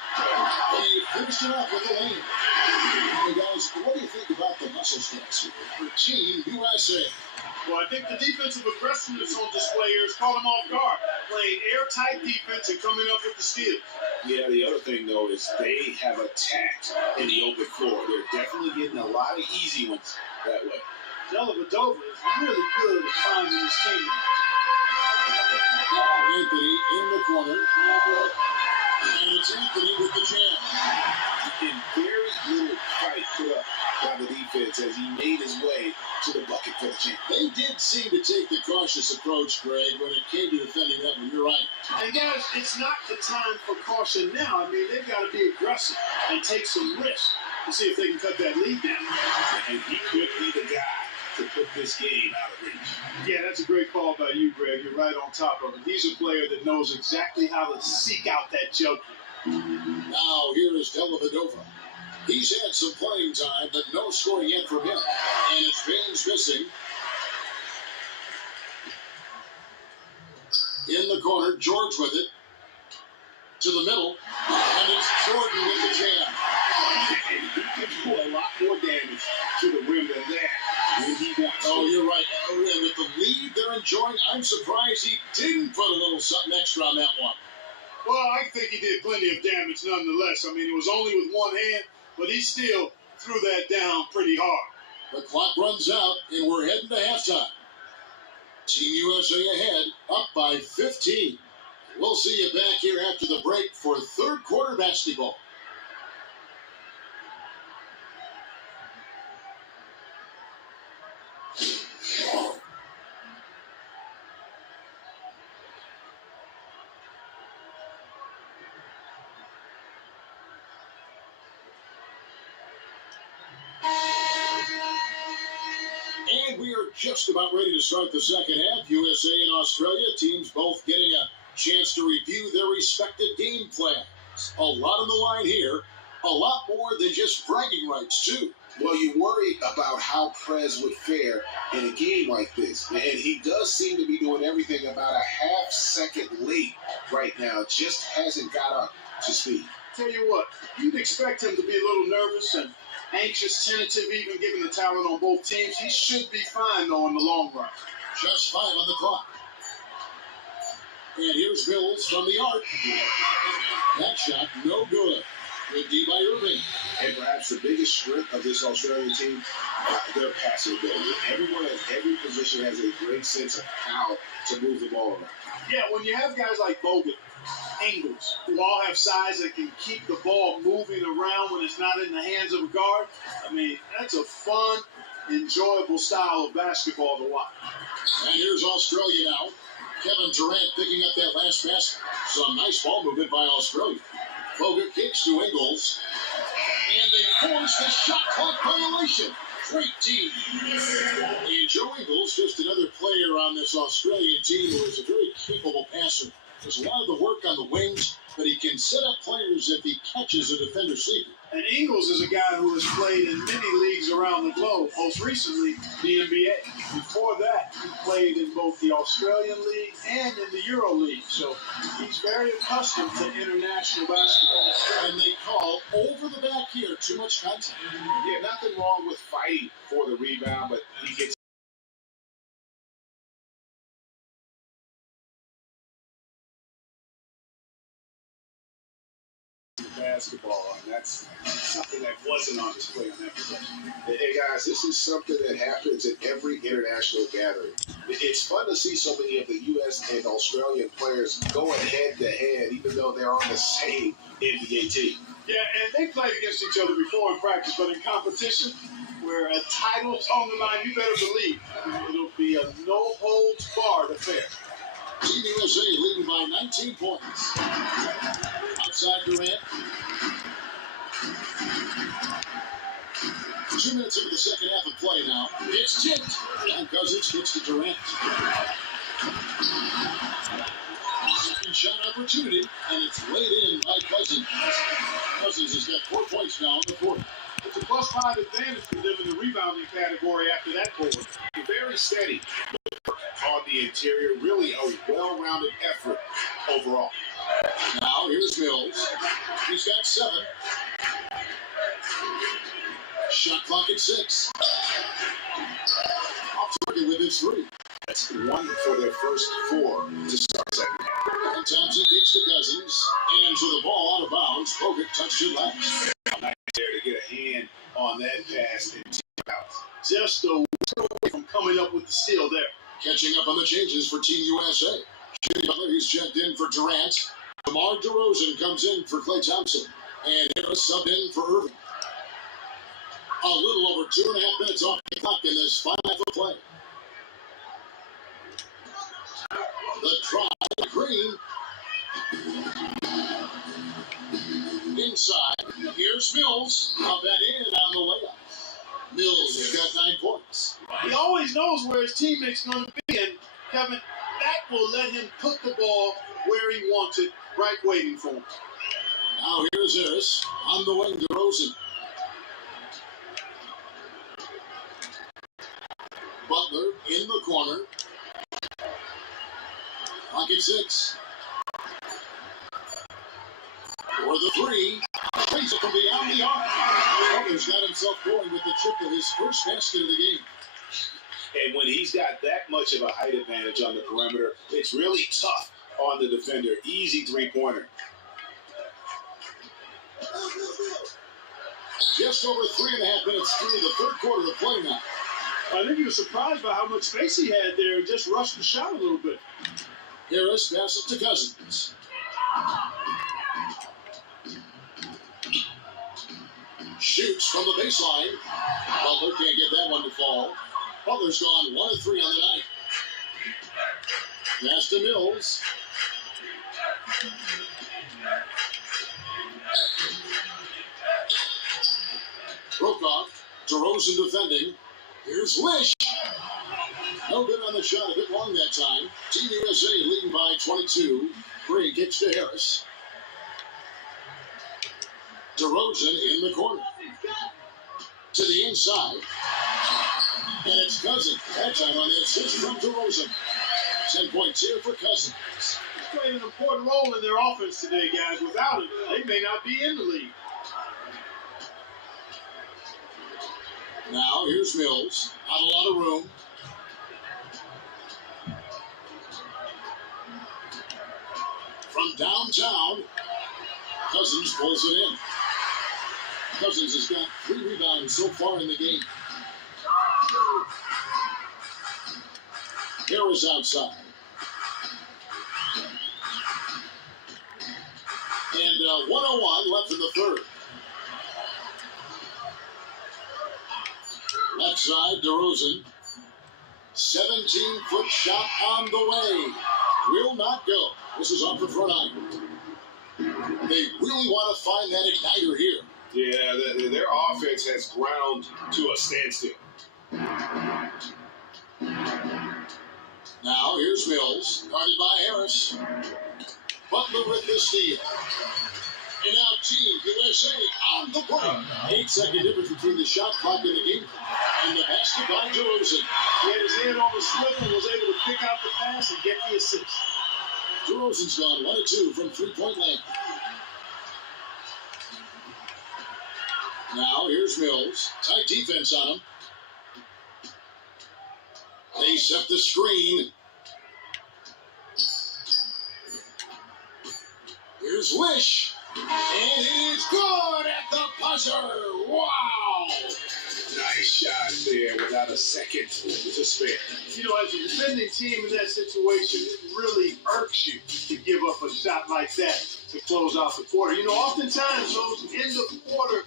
He finished it off with a lane. Hey guys, what do you think about the muscle stats for Team USA? Well, I think the defensive aggressiveness on display here has caught him off guard. Playing airtight defense and coming up with the steals. Yeah, the other thing, though, is they have attacked in the open floor. They're definitely getting a lot of easy ones that way. Dellavedova is really good at finding his teammates. Anthony in the corner. And it's Anthony with the jam. And very little fight put up by the defense as he made his way to the bucket for the jam. They did seem to take the cautious approach, Greg, when it came to defending that one. You're right. And guys, it's not the time for caution now. I mean, they've got to be aggressive and take some risks to see if they can cut that lead down. And he could be the guy to put this game out of reach. Yeah, that's a great call by you, Greg. You're right on top of it. He's a player that knows exactly how to seek out that joker. Now here is Dellavedova. He's had some playing time, but no scoring yet from him. And it's Baines missing. In the corner, George with it. To the middle. And it's Jordan with the jam. And he can do a lot more damage to the rim than that when he wants to. Oh, you're right. Oh, and with the lead they're enjoying, I'm surprised he didn't put a little something extra on that one. Well, I think he did plenty of damage nonetheless. I mean, it was only with one hand, but he still threw that down pretty hard. The clock runs out, and we're heading to halftime. Team USA ahead, up by 15. We'll see you back here after the break for third quarter basketball. And we are just about ready to start the second half. USA and Australia, teams both getting a chance to review their respective game plans. A lot on the line here. A lot more than just bragging rights, too. Well, you worry about how Prez would fare in a game like this. And he does seem to be doing everything about a half second late right now. Just hasn't got up to speed. Tell you what, you'd expect him to be a little nervous and anxious, tentative, even given the talent on both teams. He should be fine, though, in the long run. Just 5 on the clock. And here's Mills from the arc. That shot, no good. Good D by Irving. And perhaps the biggest strength of this Australian team, their passing ability. Everyone at every position has a great sense of how to move the ball around. Yeah, when you have guys like Bogut, Ingles, who all have size that can keep the ball moving around when it's not in the hands of a guard, I mean, that's a fun, enjoyable style of basketball to watch. And here's Australia now. Kevin Durant picking up that last basket. Some nice ball movement by Australia. Bogut kicks to Ingles. And they force the shot clock violation. Great team. And Joe Ingles, just another player on this Australian team who is a very capable passer. Does a lot of the work on the wings, but he can set up players if he catches a defender sleeping. And Ingles is a guy who has played in many leagues around the globe, most recently the NBA. Before that, he played in both the Australian League and in the Euro League. So he's very accustomed to international basketball. And they call over the back here, too much contact. Yeah, nothing wrong with fighting for the rebound, but he gets basketball, and that's something that wasn't on display on that possession. Hey guys, this is something that happens at every international gathering. It's fun to see so many of the U.S. and Australian players going head to head, even though they're on the same NBA team. Yeah, and they played against each other before in practice, but in competition, where a title's on the line, you better believe it'll be a no-holds-barred affair. Team USA leading by 19 points. Outside Durant. 2 minutes into the second half of play now. It's tipped. And Cousins gets to Durant. Second shot opportunity, and it's laid in by Cousins. Cousins has got 4 points now in the quarter. It's a +5 advantage for them in the rebounding category after that quarter. Very steady on the interior. Really a well-rounded effort overall. Now here's Mills. He's got 7. Shot clock at 6. Off target with his 3. That's 1 for their first 4 to start second. And Thompson kicks to Cousins. And to the ball out of bounds. Bogut touched it last. Nice there to get a hand on that pass and tip out. Just a whisker away from coming up with the steal there. Catching up on the changes for Team USA. Jimmy Butler, he's checked in for Durant. DeMar DeRozan comes in for Klay Thompson. And Harris subbed in for Irving. A little over 2.5 minutes off the clock in this final half of play. The try, Green. Inside, here's Mills. Up and in on the layup. Mills has got 9 points. He always knows where his teammate's going to be, and Kevin, that will let him put the ball where he wants it, right waiting for him. Now here's Harris on the wing, DeRozan. Butler in the corner. Clock at 6. For the 3. Plays it from beyond the arc. Butler's got himself going with the triple, his first basket of the game. And when he's got that much of a height advantage on the perimeter, it's really tough on the defender. Easy 3-pointer. Just over 3.5 minutes through the third quarter of play now. I think he was surprised by how much space he had there and just rushed the shot a little bit. Harris passes to Cousins. Shoots from the baseline. Butler can't get that one to fall. Butler's gone 1 of 3 on the night. Pass to Mills. Brokoff. DeRozan defending. Here's Lish. No good on the shot, a bit long that time. Team USA leading by 22. Green kicks to Harris. DeRozan in the corner. To the inside. And it's Cousins. That time on the assist from DeRozan. 10 points here for Cousins. played an important role in their offense today, guys. Without him, they may not be in the league. Now, here's Mills. Not a lot of room. From downtown, Cousins pulls it in. Cousins has got 3 rebounds so far in the game. Harris outside. And 1:01 left in the third. Left side, DeRozan. 17-foot shot on the way. Will not go. This is off the front iron. They really want to find that igniter here. Yeah, their offense has ground to a standstill. Now, here's Mills, guarded by Harris. Butler with the steal. And now Team USA on the break. 8-second difference between the shot clock and the game clock. And the basket by DeRozan. He had his hand on the slip and was able to pick out the pass and get the assist. DeRozan's gone 1 of 2 from 3-point land. Now, here's Mills. Tight defense on him. They set the screen. Here's Wish. And it is good at the buzzer. Wow. Nice shot there without a second to spare. You know, as a defending team in that situation, it really irks you to give up a shot like that to close out the quarter. You know, oftentimes those end of quarter.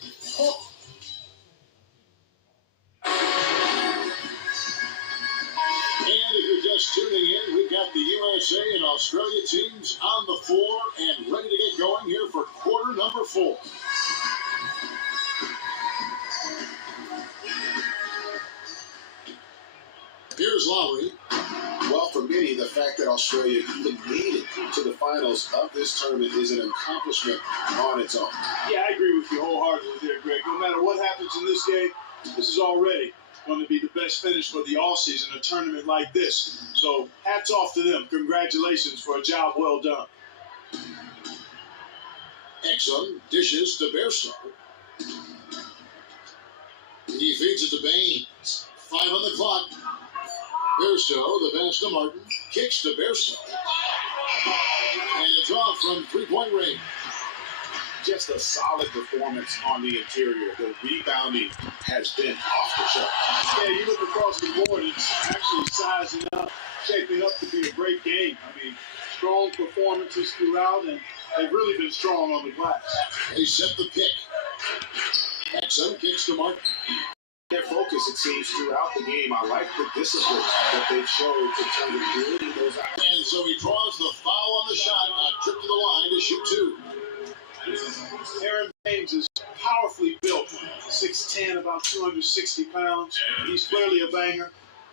And if you're just tuning in, we've got the USA and Australia teams on the floor and ready to get going here for quarter number 4. Here's Lowry. Well, for many, the fact that Australia even made it to the finals of this tournament is an accomplishment on its own. Yeah, I agree with you wholeheartedly there, Greg. No matter what happens in this game, this is already going to be the best finish for the offseason, a tournament like this. So hats off to them. Congratulations for a job well done. Exum dishes to Bairstow. He feeds it to Baines. 5 on the clock. Bairstow, the pass to Martin. Kicks to Bairstow. And it's off from 3-point range. Just a solid performance on the interior. The rebounding has been off the chart. Yeah, you look across the board, it's actually sizing up, shaping up to be a great game. I mean, strong performances throughout, and they've really been strong on the glass. They set the pick. Exum kicks to Martin. Their focus, it seems, throughout the game. I like the discipline that they've shown to turn it really goes out. And so he draws the foul on the shot, a trip to the line to shoot 2. Aaron Baines is powerfully built, 6'10", about 260 pounds. He's clearly a banger.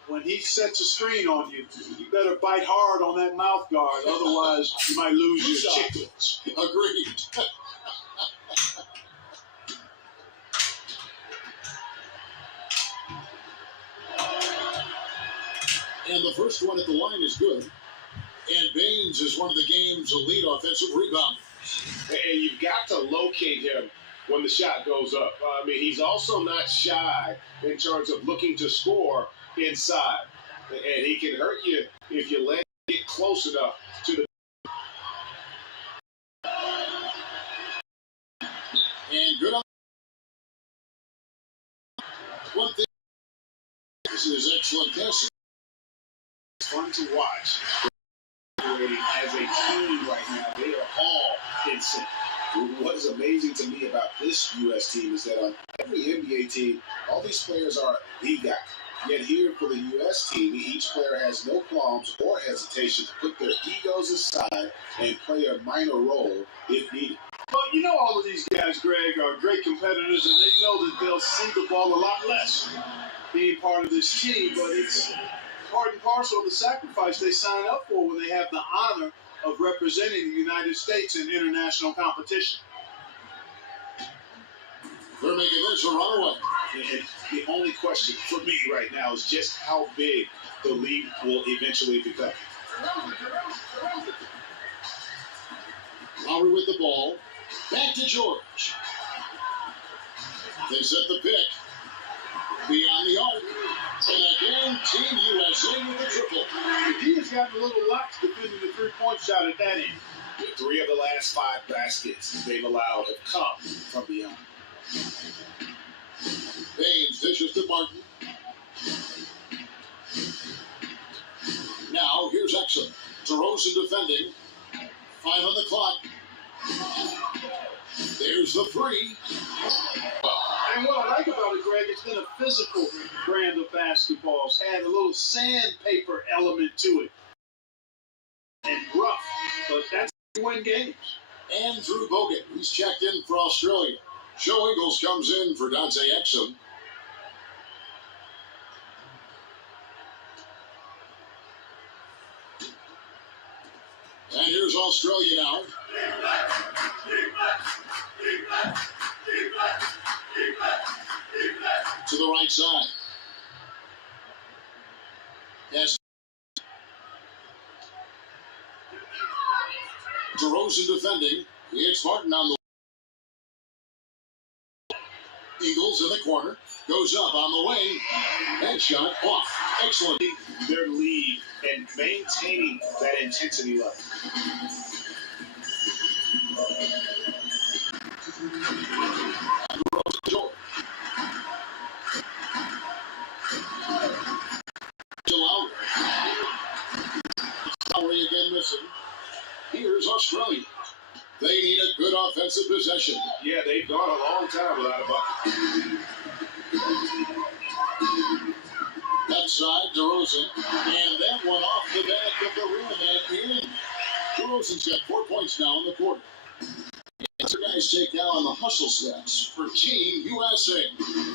When he sets a screen on you, you better bite hard on that mouth guard, otherwise you might lose your chicklets. Agreed. And the first one at the line is good. And Baines is one of the game's elite offensive rebounders. And you've got to locate him when the shot goes up. I mean, he's also not shy in terms of looking to score inside. And he can hurt you if you let him get close enough to the... And good on... One thing... This is excellent passing. It's fun to watch. As a team right now, they are all in sync. What is amazing to me about this U.S. team is that on every NBA team, all these players are the guy. Yet here for the U.S. team, each player has no qualms or hesitation to put their egos aside and play a minor role if needed. Well, you know all of these guys, Greg, are great competitors, and they know that they'll see the ball a lot less being part of this team, but it's part and parcel of the sacrifice they sign up for when they have the honor of representing the United States in international competition. They're making this a runaway. And the only question for me right now is just how big the league will eventually become. Lowry with the ball. Back to George. They set the pick. Beyond the arc. And again, Team USA with the triple. The D has gotten a little lax defending the three-point shot at that end. 3 of the last 5 baskets they've allowed have come from beyond. Baines dishes to Martin. Now, here's Exum. DeRozan defending. 5 on the clock. There's the 3. And what I like about it, Greg, it's been a physical brand of basketball. It's had a little sandpaper element to it. And rough, but that's how you win games. Andrew Bogut, he's checked in for Australia. Joe Ingles comes in for Dante Exum. And here's Australia now. To the right side. Yes. DeRozan defending. It's Martin on the Eagles in the corner. Goes up on the wing. Headshot off. Excellent. Their lead and maintaining that intensity level. George. Lowry again missing. Here's Australia. They need a good offensive possession. Yeah, they've gone a long time without a bucket. Outside, DeRozan. And that one off the back of the rim and in. DeRozan's got 4 points now in the quarter. Other guys take now on the hustle steps for Team USA.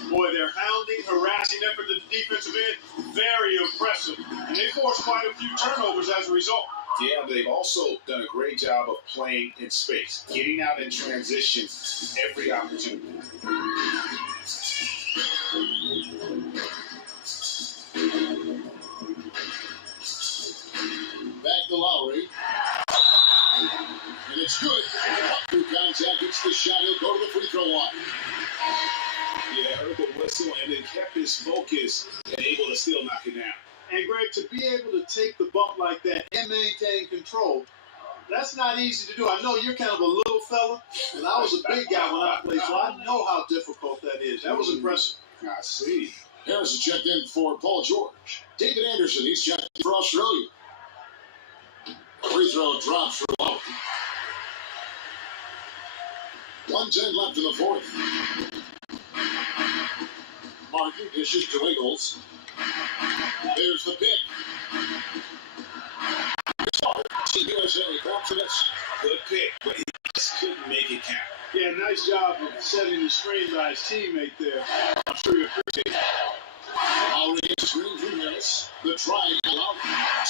Boy, their hounding, harassing effort at the defensive end, very impressive. And they forced quite a few turnovers as a result. Yeah, they've also done a great job of playing in space, getting out in transition every opportunity. Back to Lowry. And it's good. Through contact, it's the shot. He'll go to the free throw line. Yeah, heard the whistle and then kept his focus and able to still knock it down. And Greg, to be able to take the bump like that and maintain control, that's not easy to do. I know you're kind of a little fella, and I was a big guy when I played, so I know how difficult that is. That was impressive. I see. Harrison checked in for Paul George. David Anderson, he's checked in for Australia. Free throw drops for Lowry. 1:10 left in the fourth. Martin dishes to Ingles. There's the pick. Team USA drops it. Good pick, but he just couldn't make it count. Yeah, nice job of setting the screen by his teammate there. I'm sure you appreciate it. Lowry gets a screen from Harris. The triangle out.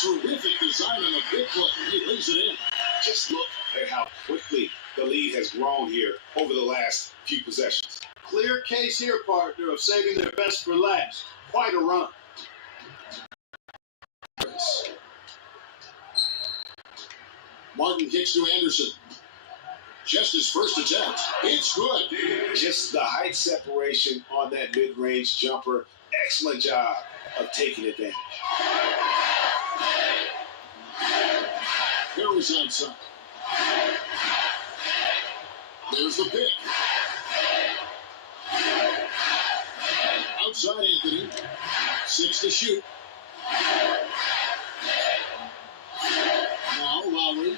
Terrific design on the big play. He lays it in. Just look at how quickly the lead has grown here over the last few possessions. Clear case here, partner, of saving their best for last. Quite a run. Martin kicks to Anderson. Just his first attempt. It's good. Just the height separation on that mid-range jumper. Excellent job of taking advantage. Harris outside. There's the pick. Outside Anthony. 6 to shoot. Now Lowry.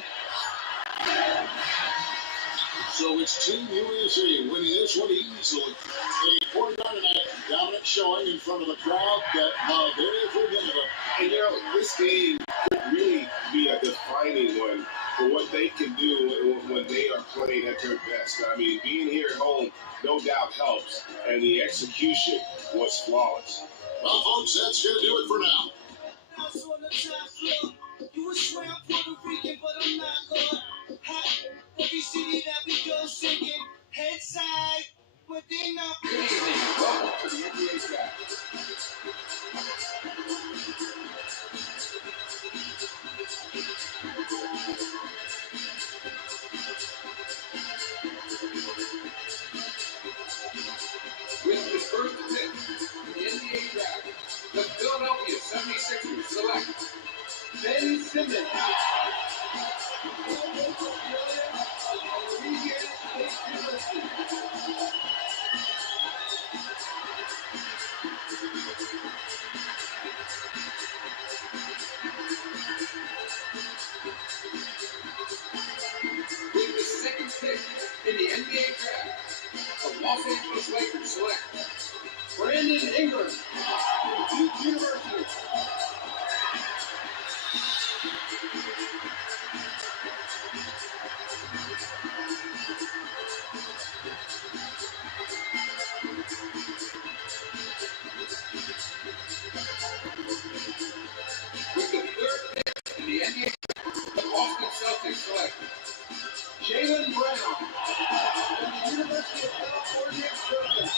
So it's Team USA winning this one easily. A 49-9 dominant showing in front of the crowd that loved every minute of it. And you know, this game could really be a defining one for what they can do when they are playing at their best. I mean, being here at home no doubt helps, and the execution was flawless. Well, folks, that's going to do it for now. You swear I'm Puerto Rican, but I'm not good. Every city that we go singing, head side, but they not Welcome to the NBA Draft. Ben Simmons. With the second pick in the NBA draft, the Los Angeles Lakers select Brandon Ingram from Duke University. With the third pick in the NBA draft, the Boston Celtics select Jaylen Brown from the University of California, Berkeley.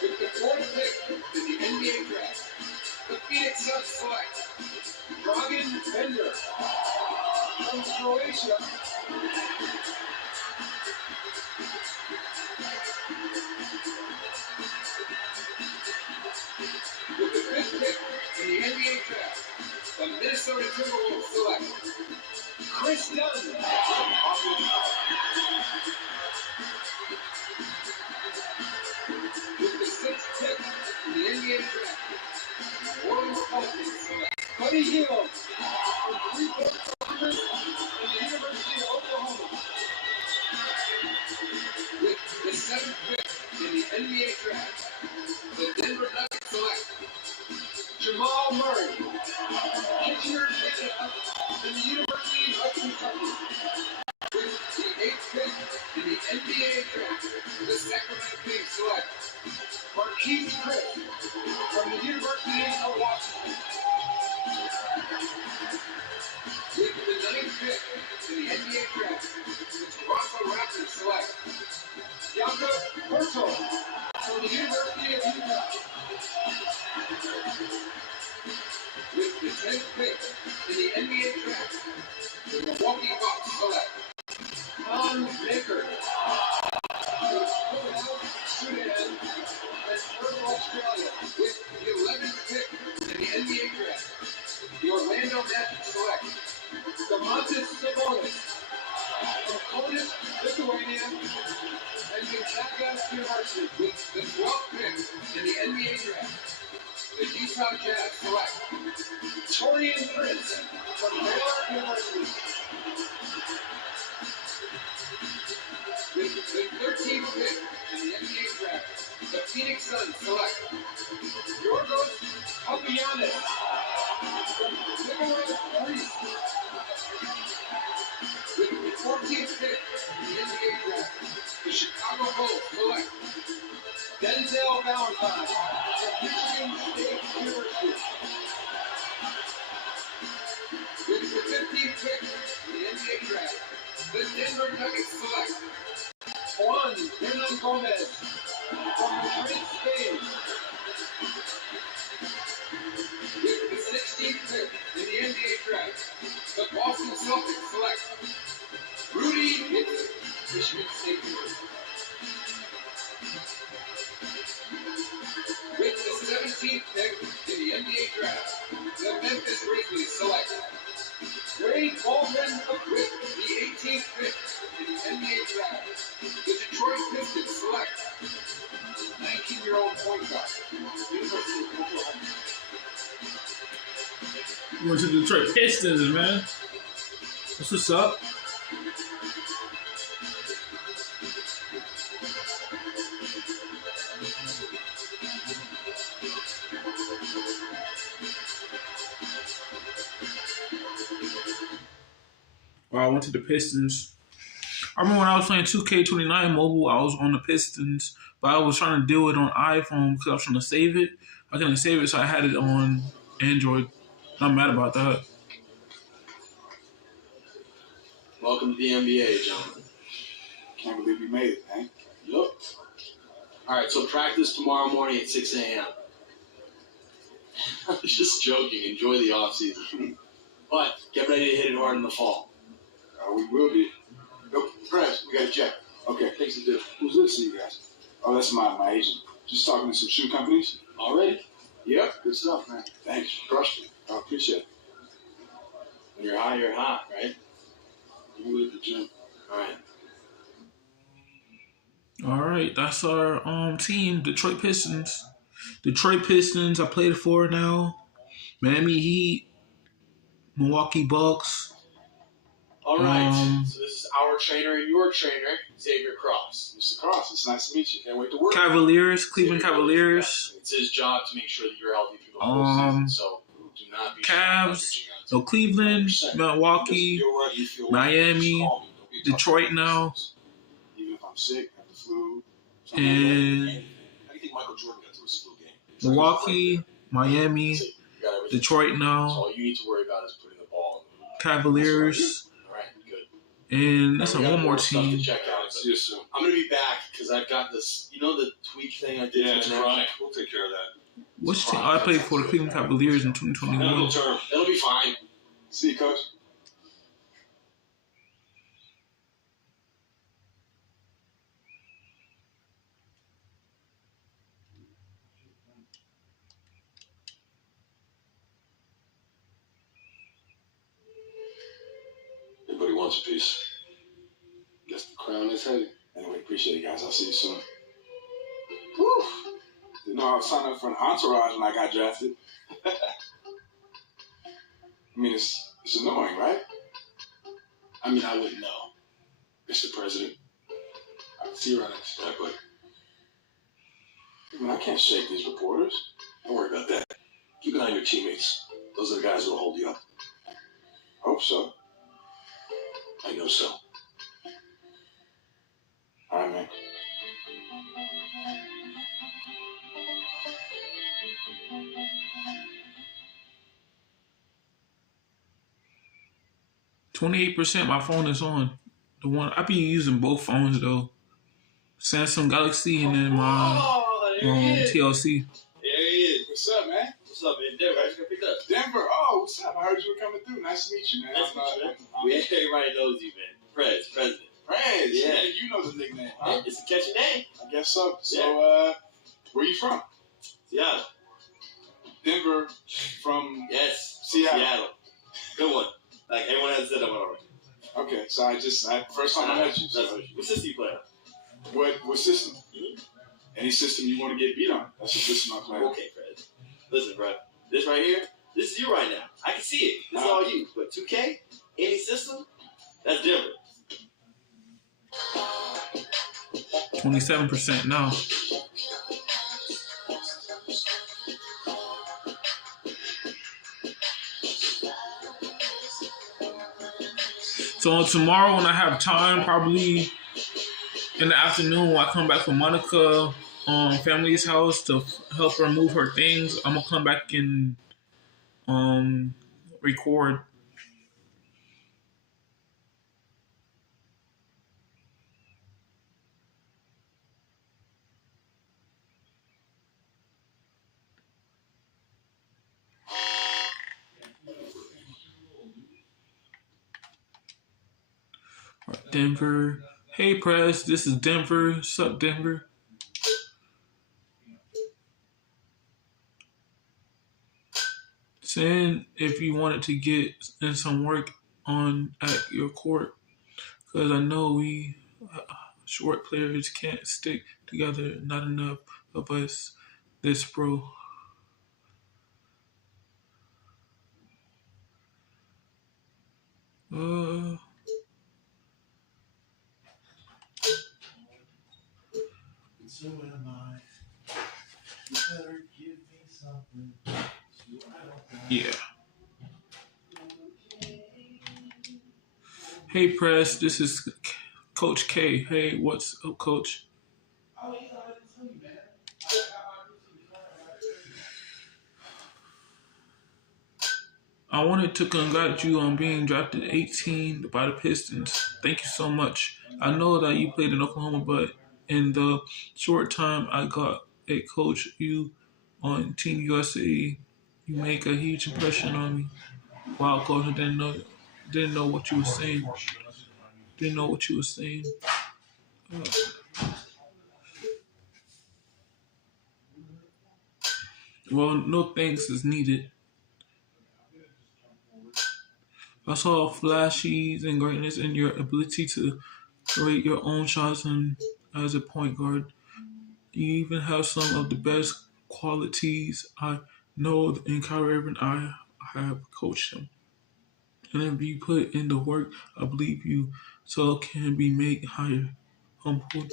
With the fourth pick in the NBA draft, the Phoenix Suns select Dragan Bender from Croatia. With the fifth pick in the NBA draft, the Minnesota Timberwolves select Chris Dunn. With the sixth pick in the NBA draft, the Orlando Pelicans select Buddy Hield from Freeport, Congress, and the University of Oklahoma. With the seventh pick in the NBA draft, the Denver Nuggets select Jamal Murray from Kitchener, Canada, and the University of Kentucky. With the eighth pick in the NBA draft, the Sacramento Kings select Marquise Chris from the University of Washington. With the ninth pick in the NBA draft, the Toronto Raptors select Jakob Poeltl from the University of Utah. With the 10th pick in the NBA draft, the Milwaukee Bucks select Hans Maker from Philadelphia, Sudan, and Perth, Australia. With the 11th pick in the NBA draft, the Orlando Magic select Domantas Sabonis from Kaunas, Lithuania, and Gonzaga University. With the 12th pick in the NBA draft, the Utah Jazz select Taurean Prince from Baylor University. With the 13th pick in the NBA draft, the Phoenix Suns select Yorgos Papagiannis from Liverpool, Greece. With the 14th pick in the NBA draft, the Chicago Bulls select Denzel Valentine from Michigan State University. With the 15th pick in the NBA draft, the Denver Nuggets select Juan Hernan Gomez from Madrid, Spain. With the 16th pick in the NBA draft, the Boston Celtics select Rudy Gibson, Michigan State University. With the 17th pick in the NBA draft, the Memphis Grizzlies select Wade Baldwin. With the 18th pick in the NBA draft, the Detroit Pistons select 19-year-old point guard, University of Oklahoma. Going to the Detroit Pistons, man. That's what's up. Well, I went to the Pistons. I remember when I was playing 2K29 mobile, I was on the Pistons, but I was trying to do it on iPhone because I was trying to save it. I couldn't save it, so I had it on Android. I'm mad about that. Welcome to the NBA, gentlemen. Can't believe you made it, man. Yep. All right, so practice tomorrow morning at 6 a.m. I was just joking. Enjoy the off season. But get ready to hit it hard in the fall. We will be. No, Prez, we got to check. Okay. Things to do. Who's listening, you guys? Oh, that's my agent. Just talking to some shoe companies. Already? Yep. Good stuff, man. Thanks. Crushed it. I appreciate it. When you're hot, right? You at the gym. All right. All right, that's our team, Detroit Pistons. Detroit Pistons, I played for now. Miami Heat, Milwaukee Bucks. All right. So this is our trainer and your trainer, Xavier Cross. Mr. Cross, it's nice to meet you. Can't wait to work. Cavaliers, Cleveland Cavaliers. It's his job to make sure that you're healthy through the whole season. So do not be Cavs. So Cleveland, Milwaukee, Miami, Detroit now. Even if I'm sick, have the flu. And How do you think Michael Jordan got through his flu game? Milwaukee, Miami, Detroit So now, all you need to worry about is putting the ball in the Cavaliers, All right, good. and that's We got one more stuff team. to check out. See you soon. I'm going to be back because I've got this, the tweak thing I did. Yeah, to it's my neck? chronic. We'll take care of that. Which team? I played for the Cleveland Cavaliers in 2021. Term. It'll be fine. See you, Coach. Everybody wants a piece. Guess the crown is heavy. Anyway, appreciate it, guys. I'll see you soon. Whew. Didn't know I was signing up for an entourage when I got drafted. I mean, it's annoying, right? I mean, I wouldn't know, Mr. President. See you around next time, but I mean, I can't shake these reporters. don't worry about that. Keep an eye on your teammates. Those are the guys who will hold you up. Hope so. I know so. All right, man. 28%. My phone is on. The one I be using both phones though. Samsung Galaxy and then my TLC. There he is. What's up, man? What's up, man? Denver, I just got picked up. Denver. Oh, what's up? I heard you were coming through. Nice to meet you, man. Nice to meet you, man. Everybody knows you, man. President. Prez. Yeah. Man, you know the nickname. Huh? It's a catchy name. I guess so. So, Yeah. where you from? Seattle. Denver from Yes. Seattle. Good one. Like everyone has said that one already. Okay, so first time I met you. So What system you play on? what system? Mhm. Any system you want to get beat on. That's the system I play. Okay, Fred. Listen, bro. This right here, this is you right now. I can see it. This is all you. But 2K, any system, that's different. 27% now. So tomorrow when I have time, probably in the afternoon when I come back from Monica family's house to help her move her things, I'm gonna come back and record. Denver. Hey, Press. This is Denver. What's up, Denver? Send if you wanted to get in some work on at your court, because I know we short players can't stick together. Not enough of us this pro. So am I. You better give me something. Yeah. Hey, Press. This is Coach K. Hey, what's up, Coach? I wanted to congratulate you on being drafted 18 by the Pistons. Thank you so much. I know that you played in Oklahoma, but in the short time I got to coach you on Team USA, you make a huge impression on me. Wow, coach, I didn't know what you were saying. Didn't know what you were saying. Well, no thanks is needed. I saw flashes and greatness in your ability to create your own shots and as a point guard. You even have some of the best qualities I know in Kyrie Irving. I have coached him. And if you put in the work, I believe you so can be made higher. Humbled.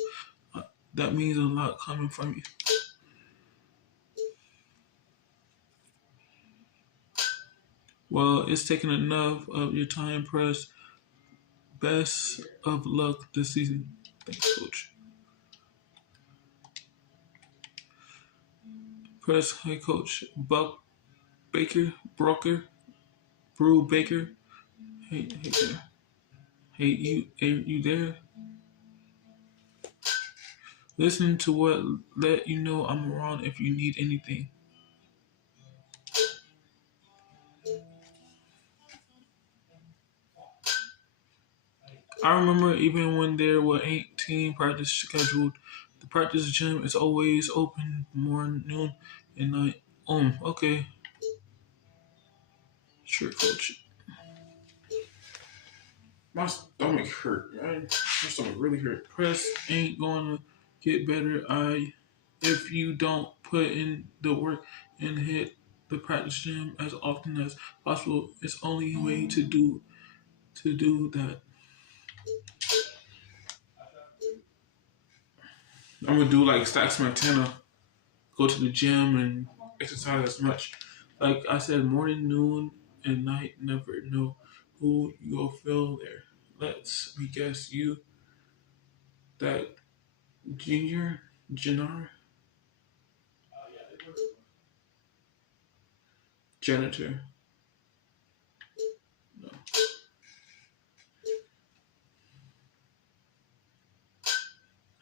That means a lot coming from you. Well, it's taken enough of your time, Press. Best of luck this season. Thanks, Coach. Press, hey, Coach. Buck Baker, Brew Baker. Hey there. Hey, you there? Listen to what let you know I'm around if you need anything. I remember even when there were 18 practice scheduled, the practice gym is always open morning, noon, and night. Okay. Sure, Coach. My stomach hurt, right? My stomach really hurt. Press ain't gonna get better. If you don't put in the work and hit the practice gym as often as possible, it's only way to do that. I'm gonna do like Stacks Montana, go to the gym and exercise as much. Like I said, morning, noon, and night. Never know who you'll feel there. Let's me guess you. That Janitor.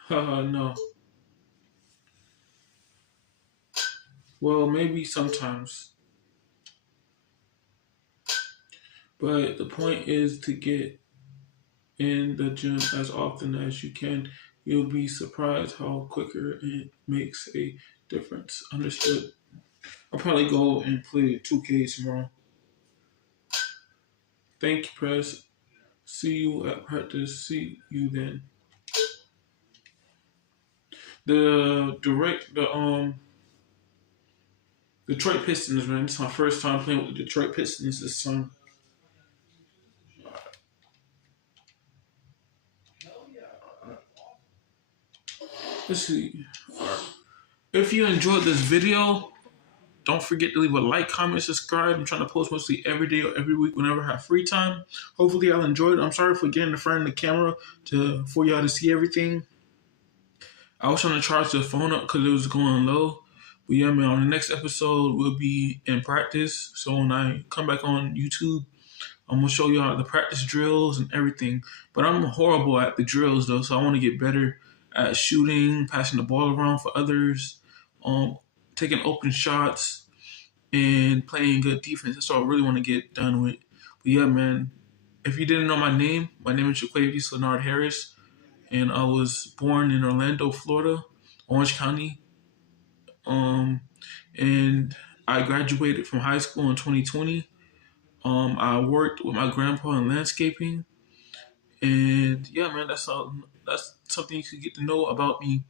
No. No. Well, maybe sometimes. But the point is to get in the gym as often as you can. You'll be surprised how quicker it makes a difference. Understood? I'll probably go and play 2K tomorrow. Thank you, Press. See you at practice. See you then. The Detroit Pistons, man. It's my first time playing with the Detroit Pistons this summer. Let's see. If you enjoyed this video, don't forget to leave a like, comment, subscribe. I'm trying to post mostly every day or every week whenever I have free time. Hopefully y'all enjoyed it. I'm sorry for getting in front of the camera for y'all to see everything. I was trying to charge the phone up because it was going low. But yeah, man, on the next episode, we'll be in practice. So when I come back on YouTube, I'm going to show y'all the practice drills and everything. But I'm horrible at the drills, though, so I want to get better at shooting, passing the ball around for others, taking open shots, and playing good defense. That's what I really want to get done with. But yeah, man, if you didn't know my name is Jaquavius Leonard Harris, and I was born in Orlando, Florida, Orange County. And I graduated from high school in 2020. I worked with my grandpa in landscaping. And yeah, man, that's something you could get to know about me.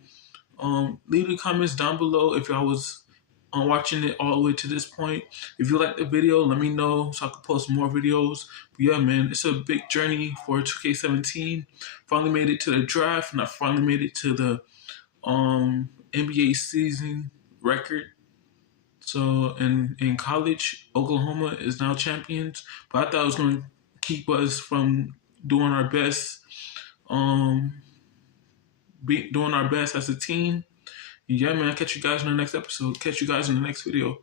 Leave the comments down below if y'all was watching it all the way to this point. If you like the video, let me know so I can post more videos. But yeah, man, it's a big journey for 2K17. Finally made it to the draft, and I finally made it to the NBA season record. So in college, Oklahoma is now champions. But I thought it was going to keep us from doing our best, doing our best as a team. And yeah, man, I'll catch you guys in the next episode. Catch you guys in the next video.